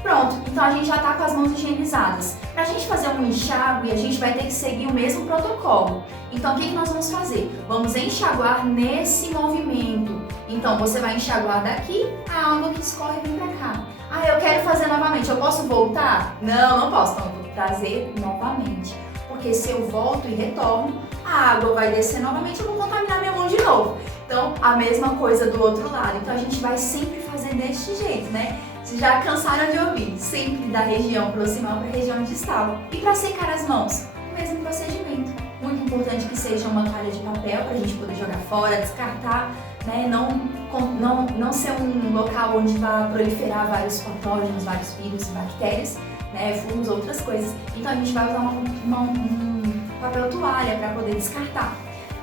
Pronto, então a gente já está com as mãos higienizadas. Para a gente fazer um enxágue, a gente vai ter que seguir o mesmo protocolo. Então o que nós vamos fazer? Vamos enxaguar nesse movimento. Então você vai enxaguar daqui, a água que escorre vem para cá. Ah, eu quero fazer novamente, eu posso voltar? Não posso, então eu vou trazer novamente. Porque se eu volto e retorno, a água vai descer novamente e eu vou contaminar minha mão de novo. Então, a mesma coisa do outro lado. Então, a gente vai sempre fazer deste jeito, né? Vocês já cansaram de ouvir? Sempre da região proximal para a região distal. E para secar as mãos, o mesmo procedimento. Muito importante que seja uma toalha de papel para a gente poder jogar fora, descartar, né? Não ser um local onde vai proliferar vários patógenos, vários vírus e bactérias, né? Fungos, outras coisas. Então, a gente vai usar um papel toalha para poder descartar.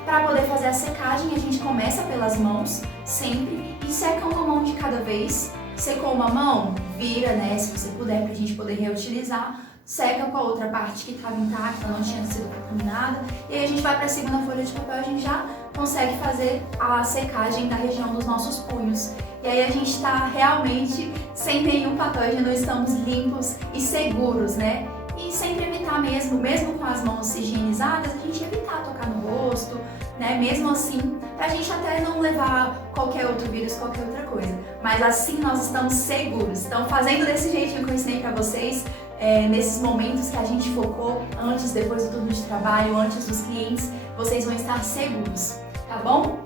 Para poder fazer a secagem, a gente começa pelas mãos, sempre, e seca uma mão de cada vez. Secou uma mão, vira, né, se você puder, para a gente poder reutilizar. Seca com a outra parte que estava intacta, não tinha sido contaminada. E aí a gente vai para a segunda folha de papel, a gente já consegue fazer a secagem da região dos nossos punhos. E aí a gente está realmente sem nenhum patógeno, estamos limpos e seguros, né? E sempre evitar mesmo com as mãos higienizadas, a gente evitar tocar no rosto, né? Mesmo assim, pra gente até não levar qualquer outro vírus, qualquer outra coisa. Mas assim nós estamos seguros. Então, fazendo desse jeitinho que eu ensinei pra vocês, nesses momentos que a gente focou, antes, depois do turno de trabalho, antes dos clientes, vocês vão estar seguros, tá bom?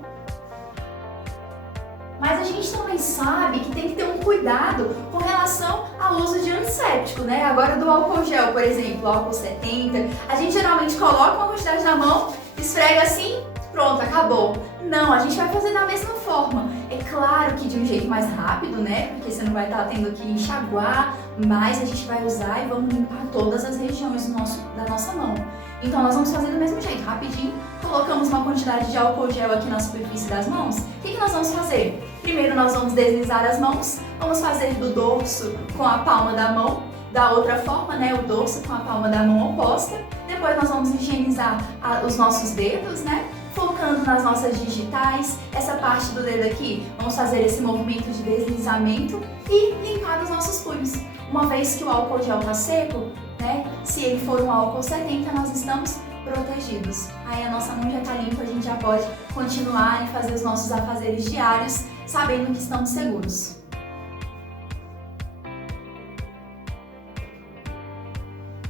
Mas a gente também sabe que tem que ter um cuidado com relação ao uso de antisséptico, né? Agora do álcool gel, por exemplo, álcool 70, a gente geralmente coloca uma quantidade na mão, esfrega assim, pronto, acabou. Não, a gente vai fazer da mesma forma. É claro que de um jeito mais rápido, né? Porque você não vai estar tendo que enxaguar, mas a gente vai usar e vamos limpar todas as regiões da nossa mão. Então nós vamos fazer do mesmo jeito, rapidinho. Colocamos uma quantidade de álcool gel aqui na superfície das mãos. O que nós vamos fazer? Primeiro nós vamos deslizar as mãos, vamos fazer do dorso com a palma da mão, da outra forma, né? O dorso com a palma da mão oposta. Depois nós vamos higienizar os nossos dedos, né? Focando nas nossas digitais, essa parte do dedo aqui, vamos fazer esse movimento de deslizamento e limpar os nossos punhos. Uma vez que o álcool gel está seco, né? Se ele for um álcool 70, nós estamos protegidos. Aí a nossa mão já está limpa, a gente já pode continuar e fazer os nossos afazeres diários, sabendo que estamos seguros.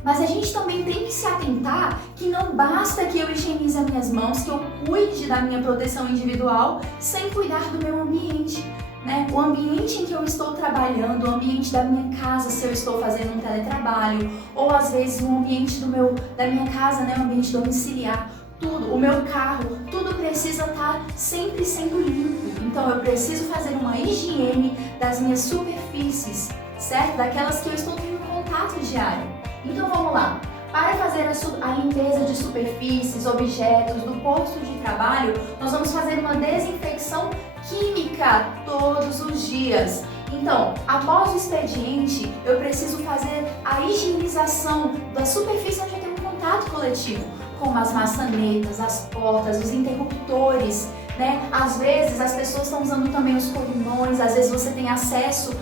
Mas a gente também tem que se atentar que não basta que eu higienize as minhas mãos, que eu cuide da minha proteção individual sem cuidar do meu ambiente, né? O ambiente em que eu estou trabalhando, o ambiente da minha casa, se eu estou fazendo um teletrabalho, ou às vezes o ambiente da minha casa, né? O ambiente domiciliar, tudo, o meu carro, tudo precisa estar sempre sendo limpo. Então eu preciso fazer uma higiene das minhas superfícies, certo? Daquelas que eu estou tendo contato diário. Então vamos lá, para fazer a limpeza de superfícies, objetos do posto de trabalho, nós vamos fazer uma desinfecção química todos os dias. Então, após o expediente, eu preciso fazer a higienização da superfície onde eu tenho um contato coletivo, como as maçanetas, as portas, os interruptores, né? Às vezes as pessoas estão usando também os corrimões, às vezes você tem acesso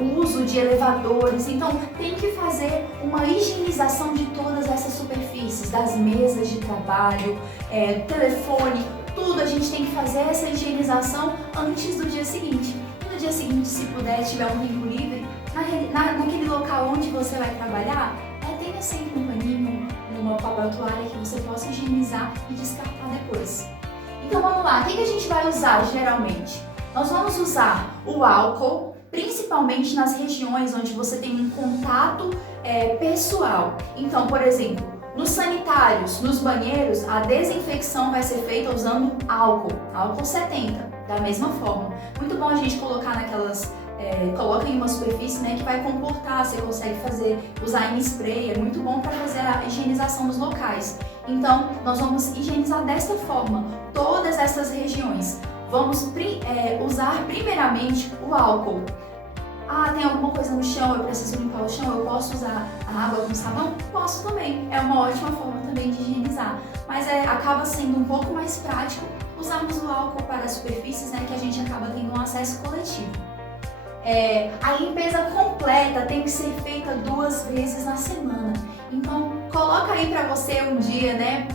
o uso de elevadores, então tem que fazer uma higienização de todas essas superfícies, das mesas de trabalho, telefone, tudo a gente tem que fazer essa higienização antes do dia seguinte. E no dia seguinte, se puder, tiver um tempo livre, naquele local onde você vai trabalhar, tenha sempre um paninho, uma papel toalha que você possa higienizar e descartar depois. Então vamos lá, o que a gente vai usar geralmente? Nós vamos usar o álcool, principalmente nas regiões onde você tem um contato pessoal. Então, por exemplo, nos sanitários, nos banheiros, a desinfecção vai ser feita usando álcool 70, da mesma forma. Muito bom a gente colocar coloca em uma superfície, né, que vai comportar, você consegue usar em spray, é muito bom para fazer a higienização dos locais. Então, nós vamos higienizar desta forma todas essas regiões. Vamos usar primeiramente o álcool. Tem alguma coisa no chão, eu preciso limpar o chão, eu posso usar a água com sabão? Posso também, é uma ótima forma também de higienizar. Mas acaba sendo um pouco mais prático usarmos o álcool para as superfícies, né, que a gente acaba tendo um acesso coletivo. A limpeza completa tem que ser feita 2 vezes na semana. Então, coloca aí para você um dia, né?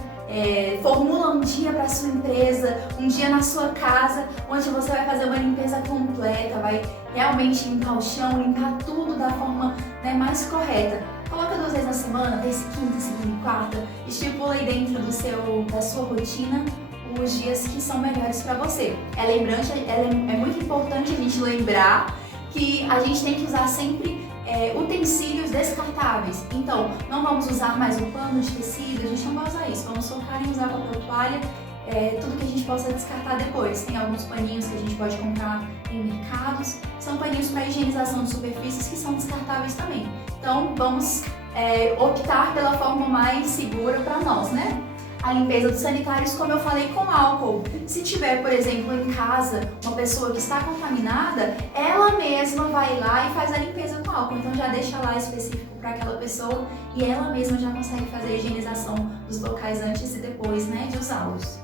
Formula um dia para sua empresa, um dia na sua casa, onde você vai fazer uma limpeza completa, vai realmente limpar o chão, limpar tudo da forma, né, mais correta. Coloca 2 vezes na semana, terça, quinta, segunda e quarta, estipula aí dentro da sua rotina os dias que são melhores para você. É muito importante a gente lembrar que a gente tem que usar sempre utensílios descartáveis. Então, não vamos usar mais o pano de tecido, a gente não vai usar isso. Vamos focar em usar papel toalha, tudo que a gente possa descartar depois. Tem alguns paninhos que a gente pode comprar em mercados. São paninhos para higienização de superfícies que são descartáveis também. Então, vamos optar pela forma mais segura para nós, né? A limpeza dos sanitários, como eu falei, com álcool. Se tiver, por exemplo, em casa, uma pessoa que está contaminada, ela mesma vai lá e faz a limpeza com álcool. Então já deixa lá específico para aquela pessoa e ela mesma já consegue fazer a higienização dos locais antes e depois, né, de usá-los.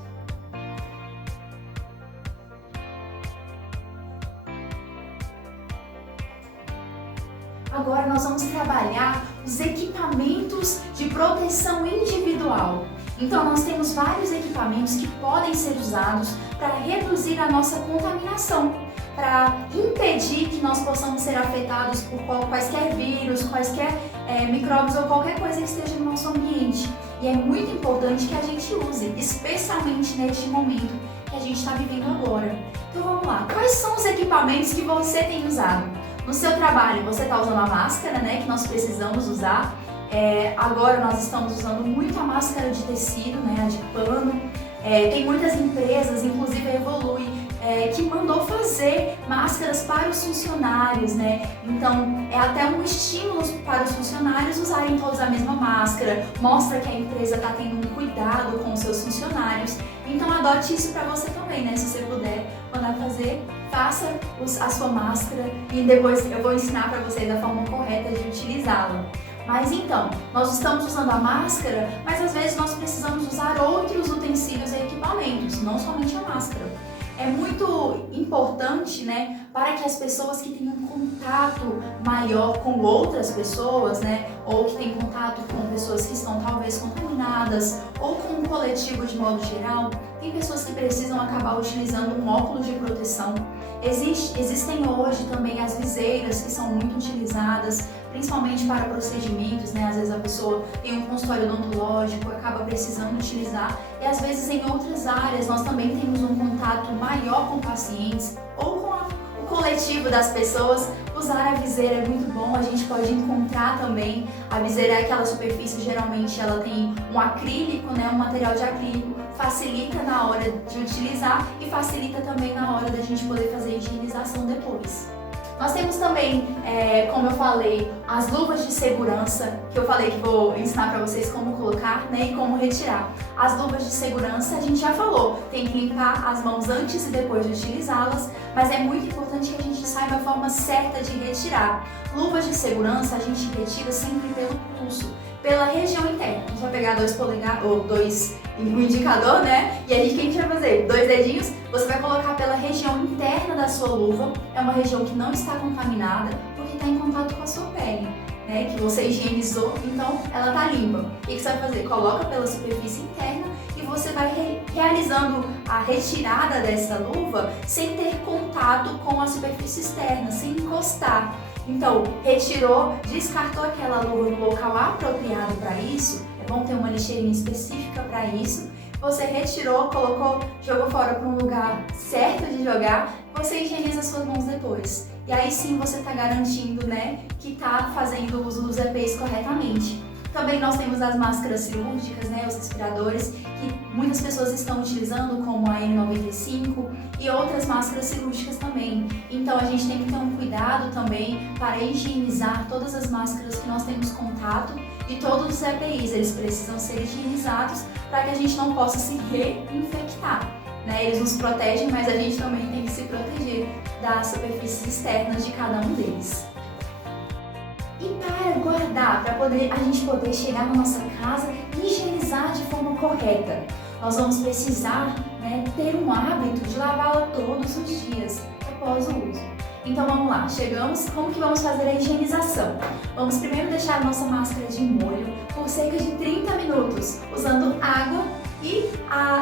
Agora nós vamos trabalhar os equipamentos de proteção individual. Então nós temos vários equipamentos que podem ser usados para reduzir a nossa contaminação, para impedir que nós possamos ser afetados por quaisquer vírus, quaisquer micróbios ou qualquer coisa que esteja no nosso ambiente. E é muito importante que a gente use, especialmente neste momento que a gente está vivendo agora. Então vamos lá, quais são os equipamentos equipamentos que você tem usado. No seu trabalho, você está usando a máscara, né, que nós precisamos usar. Agora nós estamos usando muito a máscara de tecido, né, a de pano. Tem muitas empresas, inclusive a Evolui, que mandou fazer máscaras para os funcionários, né? Então é até um estímulo para os funcionários usarem todos a mesma máscara, mostra que a empresa está tendo um cuidado com os seus funcionários. Então adote isso para você também, né? Se você puder mandar fazer, faça a sua máscara e depois eu vou ensinar para vocês a forma correta de utilizá-la. Mas então, nós estamos usando a máscara, mas às vezes nós precisamos usar outros utensílios e equipamentos, não somente a máscara. É muito importante, né, para que as pessoas que tenham contato maior com outras pessoas, né, ou que tenham contato com pessoas que estão talvez contaminadas, ou com o coletivo de modo geral, tem pessoas que precisam acabar utilizando um óculos de proteção. Existem hoje também as viseiras que são muito utilizadas, principalmente para procedimentos, né? Às vezes a pessoa tem um consultório odontológico, acaba precisando utilizar, e às vezes em outras áreas nós também temos um contato maior com pacientes ou com o coletivo das pessoas. Usar a viseira é muito bom, a gente pode encontrar também. A viseira é aquela superfície, geralmente ela tem um acrílico, né? Um material de acrílico, facilita na hora de utilizar e facilita também na hora da gente poder fazer a higienização depois. Nós temos também, como eu falei, as luvas de segurança, que eu falei que vou ensinar para vocês como colocar, né, e como retirar. As luvas de segurança, a gente já falou, tem que limpar as mãos antes e depois de utilizá-las, mas é muito importante que a gente saiba a forma certa de retirar. Luvas de segurança a gente retira sempre pelo pulso, pela região interna. A gente vai pegar o indicador, né? E aí o que a gente vai fazer? 2 dedinhos, você vai colocar pela região interna da sua luva. É uma região que não está contaminada, porque está em contato com a sua pele, né? Que você higienizou, então ela está limpa. O que você vai fazer? Coloca pela superfície interna e você vai realizando a retirada dessa luva sem ter contato com a superfície externa, sem encostar. Então, retirou, descartou aquela luva no local apropriado para isso. É bom ter uma lixeirinha específica para isso. Você retirou, colocou, jogou fora para um lugar certo de jogar, você higieniza suas mãos depois. E aí sim você está garantindo, né, que está fazendo o uso dos EPIs corretamente. Também nós temos as máscaras cirúrgicas, né, os respiradores, que muitas pessoas estão utilizando, como a N95 e outras máscaras cirúrgicas também. Então a gente tem que ter um cuidado também para higienizar todas as máscaras que nós temos contato e todos os EPIs, eles precisam ser higienizados para que a gente não possa se reinfectar, né? Eles nos protegem, mas a gente também tem que se proteger das superfícies externas de cada um deles. E para guardar, para a gente poder chegar na nossa casa e higienizar de forma correta, nós vamos precisar, né, ter um hábito de lavá-la todos os dias após o uso. Então vamos lá, chegamos, como que vamos fazer a higienização? Vamos primeiro deixar a nossa máscara de molho por cerca de 30 minutos, usando água e,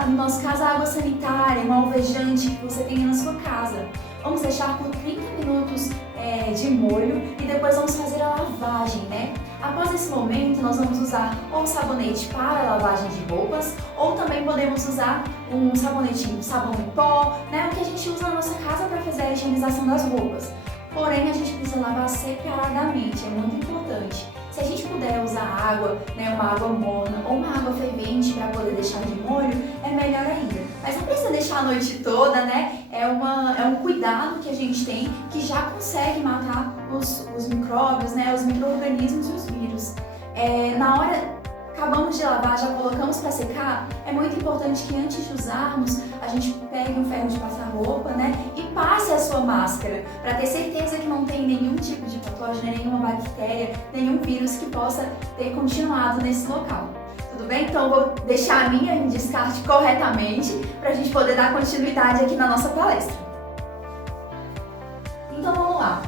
no nosso caso, a água sanitária, um alvejante que você tenha na sua casa. Vamos deixar por 30 minutos de molho e depois vamos fazer a lavagem, né? Após esse momento, nós vamos usar ou sabonete para lavagem de roupas ou também podemos usar um sabão em pó, né? O que a gente usa na nossa casa para fazer a higienização das roupas. Porém, a gente precisa lavar separadamente, é muito importante. Se a gente puder usar água, né, uma água morna ou uma água fervente para poder deixar de molho, é melhor ainda. Mas não precisa deixar a noite toda, né? É um cuidado que a gente tem que já consegue matar os micróbios, né, os micro-organismos e os vírus. Na hora acabamos de lavar, já colocamos para secar, é muito importante que antes de usarmos, a gente pegue um ferro de passar roupa, né, e passe a sua máscara, para ter certeza que não tem nenhum tipo de patógeno, nenhuma bactéria, nenhum vírus que possa ter continuado nesse local. Tudo bem? Então eu vou deixar a minha em descarte corretamente, para a gente poder dar continuidade aqui na nossa palestra. Então vamos lá.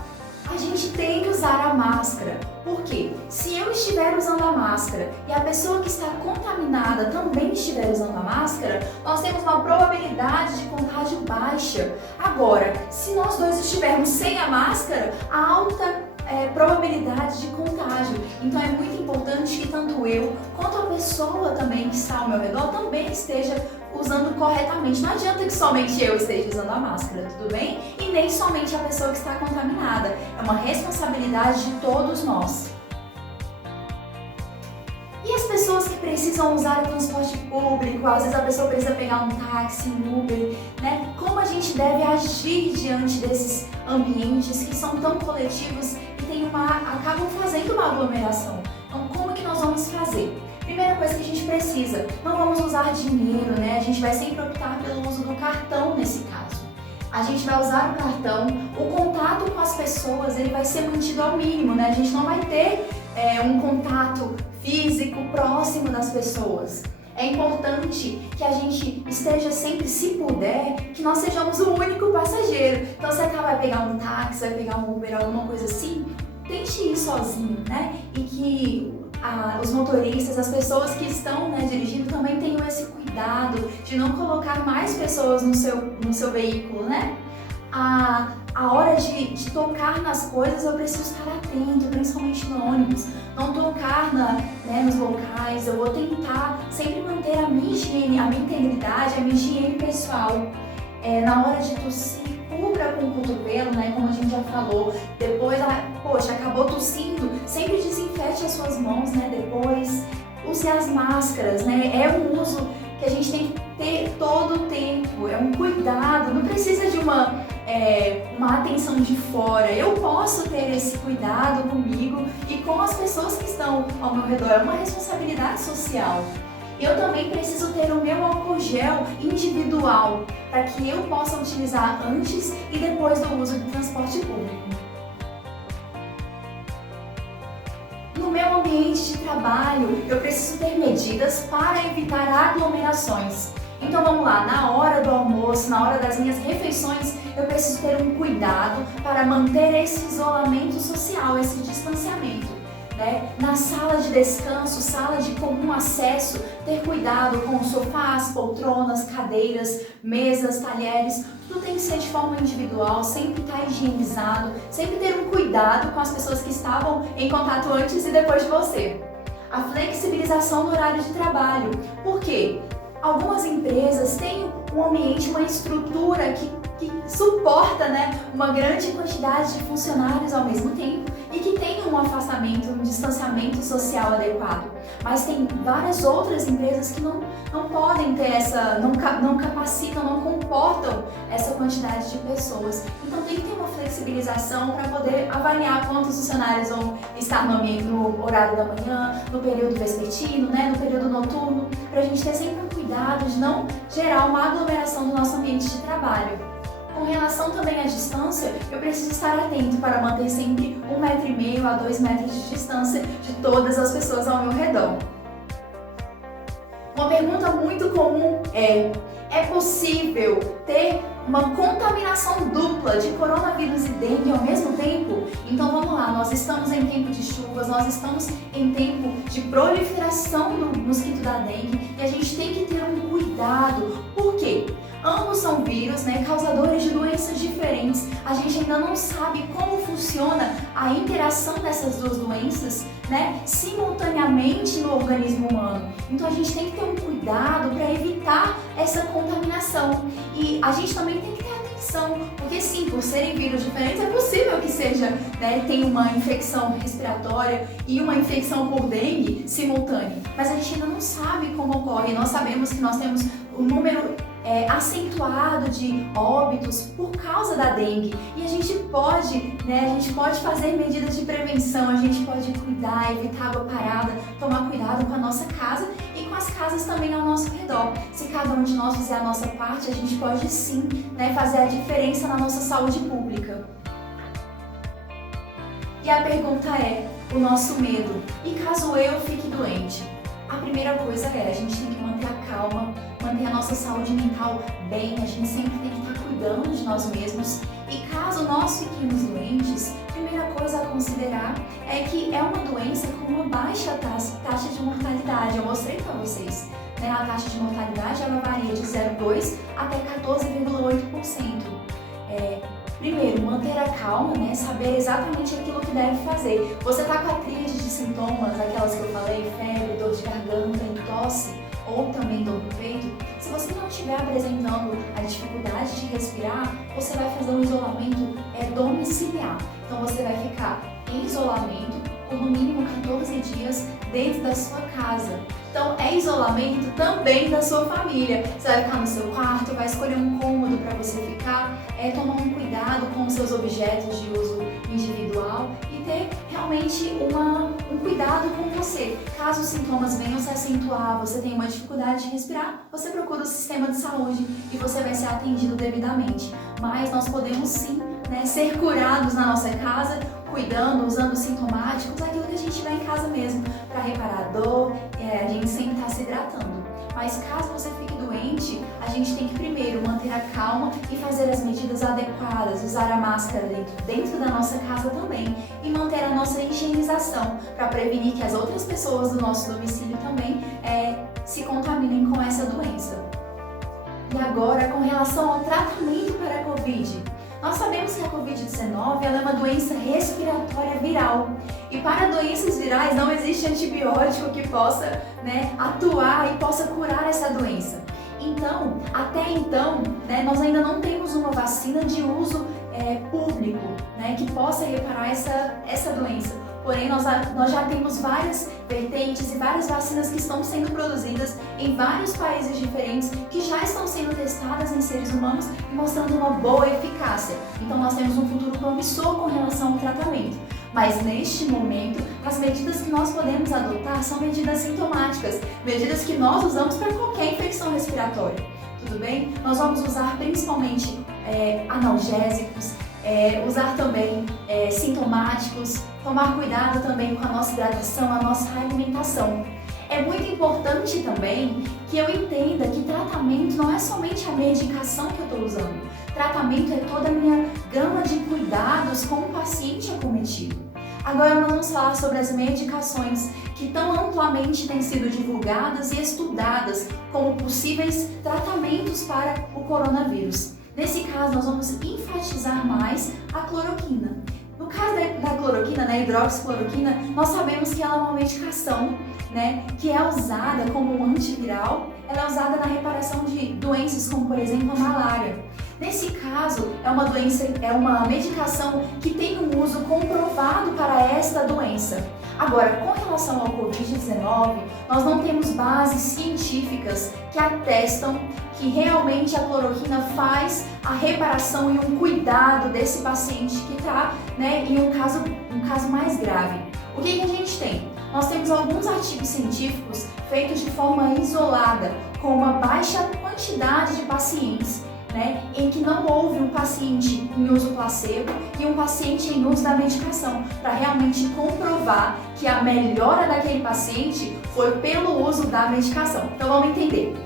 A gente tem que usar a máscara, porque se eu estiver usando a máscara e a pessoa que está contaminada também estiver usando a máscara, nós temos uma probabilidade de contágio baixa. Agora, se nós dois estivermos sem a máscara, há alta probabilidade de contágio. Então é muito importante que tanto eu quanto a pessoa também que está ao meu redor também esteja usando corretamente. Não adianta que somente eu esteja usando a máscara, tudo bem? E e nem somente a pessoa que está contaminada. É uma responsabilidade de todos nós. E as pessoas que precisam usar o transporte público, às vezes a pessoa precisa pegar um táxi, um Uber, né? Como a gente deve agir diante desses ambientes que são tão coletivos e acabam fazendo uma aglomeração? Então, como que nós vamos fazer? Primeira coisa que a gente precisa, não vamos usar dinheiro, né? A gente vai sempre optar pelo uso do cartão nesse caso. A gente vai usar o cartão, o contato com as pessoas ele vai ser mantido ao mínimo, né? A gente não vai ter um contato físico próximo das pessoas. É importante que a gente esteja sempre, se puder, que nós sejamos o único passageiro. Então, você vai pegar um táxi, vai pegar um Uber, alguma coisa assim, tente ir sozinho, né? E que os motoristas, as pessoas que estão, né, dirigindo também tenham esse cuidado de não colocar mais pessoas no seu veículo, né? A hora de tocar nas coisas eu preciso estar atento, principalmente no ônibus. Não tocar nos locais, eu vou tentar sempre manter a minha higiene, a minha integridade, a minha higiene pessoal. Na hora de tossir, cubra com o cotovelo, né, como a gente já falou. Depois, poxa, acabou tossindo, sempre desinfete as suas mãos, né, depois. Use as máscaras, né, é um uso que a gente tem que ter todo o tempo, é um cuidado, não precisa de uma atenção de fora. Eu posso ter esse cuidado comigo e com as pessoas que estão ao meu redor, é uma responsabilidade social. Eu também preciso ter o meu álcool gel individual, para que eu possa utilizar antes e depois do uso do transporte público. No meu ambiente de trabalho, eu preciso ter medidas para evitar aglomerações. Então vamos lá, na hora do almoço, na hora das minhas refeições, eu preciso ter um cuidado para manter esse isolamento social, esse distanciamento. Na sala de descanso, sala de comum acesso, ter cuidado com os sofás, poltronas, cadeiras, mesas, talheres, tudo tem que ser de forma individual, sempre estar higienizado, sempre ter um cuidado com as pessoas que estavam em contato antes e depois de você. A flexibilização do horário de trabalho. Por quê? Algumas empresas têm um ambiente, uma estrutura que suporta, uma grande quantidade de funcionários ao mesmo tempo e que tem um afastamento, um distanciamento social adequado. Mas tem várias outras empresas que não podem ter não capacitam, não comportam essa quantidade de pessoas. Então tem que ter uma flexibilização para poder avaliar quantos funcionários vão estar no ambiente no horário da manhã, no período vespertino, no período noturno, para a gente ter sempre um cuidado de não gerar uma aglomeração do nosso ambiente de trabalho. Com relação também à distância, eu preciso estar atento para manter sempre 1,5 m a 2 metros de distância de todas as pessoas ao meu redor. Uma pergunta muito comum é possível ter uma contaminação dupla de coronavírus e dengue ao mesmo tempo? Então vamos lá, nós estamos em tempo de chuvas, nós estamos em tempo de proliferação do mosquito da dengue e a gente tem que ter um cuidado. Por quê? Ambos são vírus, causadores de doenças diferentes. A gente ainda não sabe como funciona a interação dessas duas doenças, simultaneamente no organismo humano. Então a gente tem que ter um cuidado para evitar essa contaminação. E a gente também tem que ter atenção, porque sim, por serem vírus diferentes, é possível que tenha uma infecção respiratória e uma infecção por dengue simultânea. Mas a gente ainda não sabe como ocorre. Nós sabemos que nós temos um número acentuado de óbitos por causa da dengue e a gente pode fazer medidas de prevenção, a gente pode cuidar, evitar água parada, tomar cuidado com a nossa casa e com as casas também ao nosso redor. Se cada um de nós fizer a nossa parte, a gente pode sim fazer a diferença na nossa saúde pública. E a pergunta é, o nosso medo, e caso eu fique doente? A primeira coisa a gente tem que manter a calma, manter a nossa saúde mental bem, a gente sempre tem que estar cuidando de nós mesmos. E caso nós fiquemos doentes, a primeira coisa a considerar é que é uma doença com uma baixa taxa de mortalidade. Eu mostrei para vocês, a taxa de mortalidade ela varia de 0,2% até 14,8%. Primeiro, manter a calma, saber exatamente aquilo que deve fazer. Você está com a tríade de sintomas, aquelas que eu falei, febre, dor de garganta e tosse, ou também dor no peito, se você não estiver apresentando a dificuldade de respirar, você vai fazer um isolamento domiciliar. Então você vai ficar em isolamento por no mínimo 14 dias dentro da sua casa. Então é isolamento também da sua família. Você vai ficar no seu quarto, vai escolher um cômodo para você ficar, tomar um cuidado com os seus objetos de uso individual e ter realmente um cuidado com você. Caso os sintomas venham se acentuar, você tem uma dificuldade de respirar, você procura o sistema de saúde e você vai ser atendido devidamente. Mas nós podemos sim, ser curados na nossa casa, cuidando, usando sintomáticos, aquilo que a gente dá em casa mesmo, para reparar a dor, a gente sempre está se hidratando. Mas caso você fique doente, a gente tem que primeiro manter a calma e fazer as medidas adequadas, usar a máscara dentro da nossa casa também e manter a nossa higienização para prevenir que as outras pessoas do nosso domicílio também se contaminem com essa doença. E agora, com relação ao tratamento para a Covid. Nós sabemos que a Covid-19 é uma doença respiratória viral e para doenças virais não existe antibiótico que possa atuar e possa curar essa doença. Então, até então, nós ainda não temos uma vacina de uso público que possa reparar essa doença. Porém, nós já temos várias vertentes e várias vacinas que estão sendo produzidas em vários países diferentes, que já estão sendo testadas em seres humanos e mostrando uma boa eficácia. Então, nós temos um futuro promissor com relação ao tratamento. Mas, neste momento, as medidas que nós podemos adotar são medidas sintomáticas, medidas que nós usamos para qualquer infecção respiratória. Tudo bem? Nós vamos usar principalmente analgésicos, usar também sintomáticos, tomar cuidado também com a nossa hidratação, a nossa alimentação. É muito importante também que eu entenda que tratamento não é somente a medicação que eu estou usando. Tratamento é toda a minha gama de cuidados com o paciente acometido. Agora nós vamos falar sobre as medicações que tão amplamente têm sido divulgadas e estudadas como possíveis tratamentos para o coronavírus. Nesse caso, nós vamos enfatizar mais a cloroquina. No caso da cloroquina, hidroxicloroquina, nós sabemos que ela é uma medicação que é usada como um antiviral, ela é usada na reparação de doenças como, por exemplo, a malária. Nesse caso, é uma medicação que tem um uso comprovado para esta doença. Agora, com relação ao Covid-19, nós não temos bases científicas que atestam que realmente a cloroquina faz a reparação e um cuidado desse paciente que está em um caso mais grave. O que a gente tem? Nós temos alguns artigos científicos feitos de forma isolada, com uma baixa quantidade de pacientes, em que não houve um paciente em uso placebo e um paciente em uso da medicação, para realmente comprovar que a melhora daquele paciente foi pelo uso da medicação. Então vamos entender.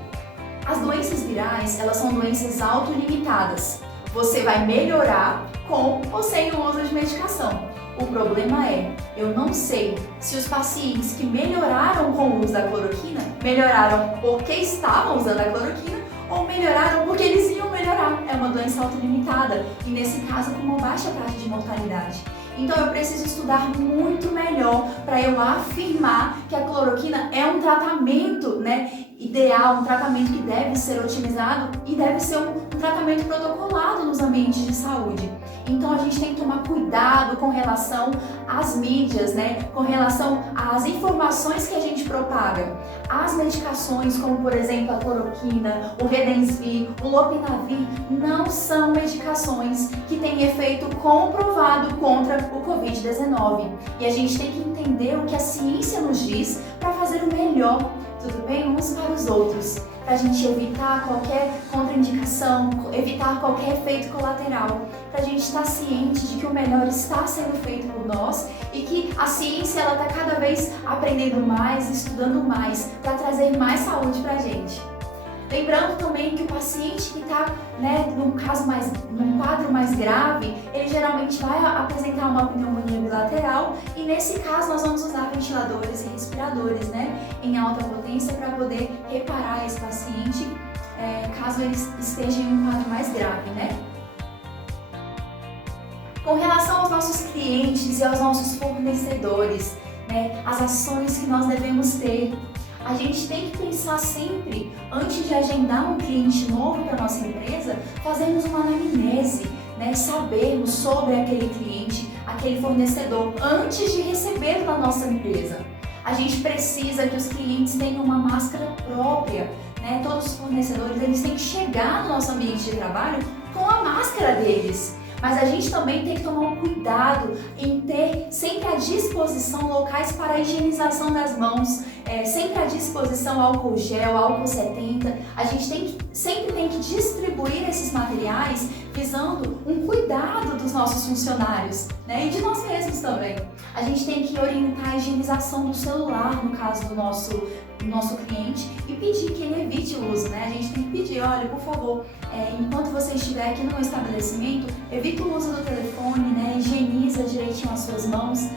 As doenças virais, elas são doenças autolimitadas. Você vai melhorar com ou sem o uso de medicação. O problema eu não sei se os pacientes que melhoraram com o uso da cloroquina, melhoraram porque estavam usando a cloroquina ou melhoraram porque eles iam melhorar. É uma doença autolimitada e, nesse caso, com uma baixa taxa de mortalidade. Então eu preciso estudar muito melhor para eu afirmar que a cloroquina é um tratamento ideal, um tratamento que deve ser otimizado e deve ser um tratamento protocolado nos ambientes de saúde. Então a gente tem que tomar cuidado com relação às mídias, com relação às informações que a gente propaga. As medicações, como por exemplo a cloroquina, o Redensivir, o Lopinavir, não são medicações que têm efeito comprovado contra o Covid-19. E a gente tem que entender o que a ciência nos diz para fazer o melhor, tudo bem? Uns para os outros, para a gente evitar qualquer contraindicação, evitar qualquer efeito colateral, para a gente estar ciente de que o melhor está sendo feito por nós e que a ciência está cada vez aprendendo mais, estudando mais, para trazer mais saúde para a gente. Lembrando também que o paciente que está num quadro mais grave, ele geralmente vai apresentar uma pneumonia bilateral e nesse caso nós vamos usar ventiladores e respiradores em alta potência para poder reparar esse paciente caso ele esteja em um quadro mais grave. Com relação aos nossos clientes e aos nossos fornecedores, as ações que nós devemos ter. A gente tem que pensar sempre, antes de agendar um cliente novo para nossa empresa, fazermos uma anamnese, né? Sabermos sobre aquele cliente, aquele fornecedor, antes de recebê-lo na nossa empresa. A gente precisa que os clientes tenham uma máscara própria, né? Todos os fornecedores eles têm que chegar no nosso ambiente de trabalho com a máscara deles. Mas a gente também tem que tomar um cuidado em ter sempre à disposição locais para a higienização das mãos, sempre à disposição álcool gel, álcool 70. A gente sempre tem que distribuir esses materiais visando um cuidado dos nossos funcionários, né? E de nós mesmos também. A gente tem que orientar a higienização do celular, no caso do nosso cliente, e pedir que ele evite o uso, né? A gente tem que pedir, olha, por favor, enquanto você estiver aqui no estabelecimento, evite o uso do telefone, né? Higieniza direitinho as suas mãos.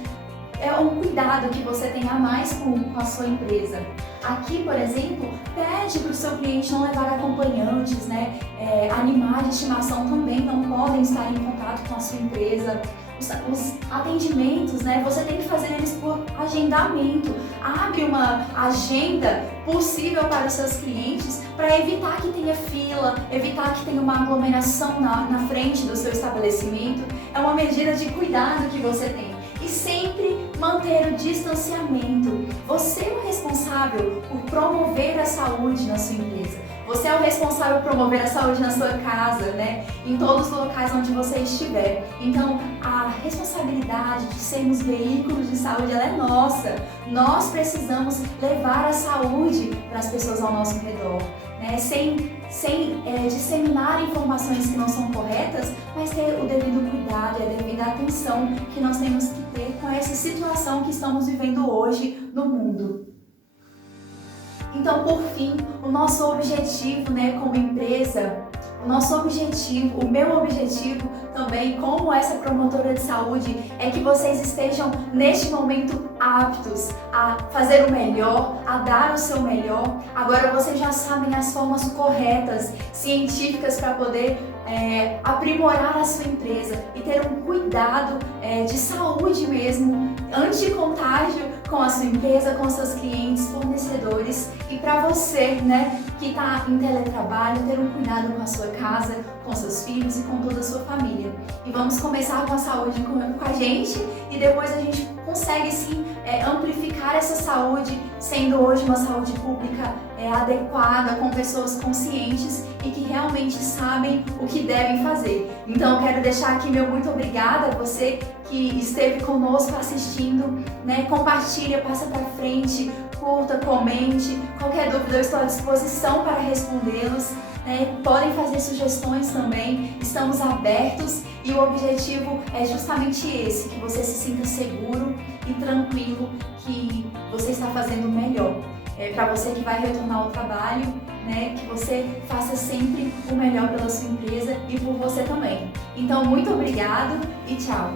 É um cuidado que você tem a mais com a sua empresa. Aqui, por exemplo, pede para o seu cliente não levar acompanhantes, né? Animais de estimação também não podem estar em contato com a sua empresa. Os atendimentos, né? Você tem que fazer eles por agendamento. Abre uma agenda possível para os seus clientes para evitar que tenha fila, evitar que tenha uma aglomeração na frente do seu estabelecimento. É uma medida de cuidado que você tem. E sempre manter o distanciamento. Você é o responsável por promover a saúde na sua empresa. Você é o responsável por promover a saúde na sua casa, né? Em todos os locais onde você estiver. Então, a responsabilidade de sermos veículos de saúde, ela é nossa. Nós precisamos levar a saúde para as pessoas ao nosso redor, né? Sem disseminar informações que não são corretas, mas ter o devido cuidado e a devida atenção que nós temos que ter com essa situação que estamos vivendo hoje no mundo. Então, por fim, o nosso objetivo, né, como empresa, o meu objetivo também, como essa promotora de saúde, é que vocês estejam neste momento aptos a fazer o melhor, a dar o seu melhor. Agora vocês já sabem as formas corretas, científicas para poder aprimorar a sua empresa e ter um cuidado de saúde mesmo, anti-contágio com a sua empresa, com seus clientes, fornecedores e para você, né, que está em teletrabalho, ter um cuidado com a sua casa, com seus filhos e com toda a sua família. E vamos começar com a saúde com a gente e depois a gente consegue sim amplificar essa saúde, sendo hoje uma saúde pública adequada, com pessoas conscientes e que realmente sabem o que devem fazer. Então eu quero deixar aqui meu muito obrigada a você que esteve conosco assistindo, né? Compartilha, passa para frente, curta, comente, qualquer dúvida eu estou à disposição para respondê-los. Podem fazer sugestões também, estamos abertos e o objetivo é justamente esse, que você se sinta seguro e tranquilo que você está fazendo o melhor. Para você que vai retornar ao trabalho, né, que você faça sempre o melhor pela sua empresa e por você também. Então, muito obrigado e tchau!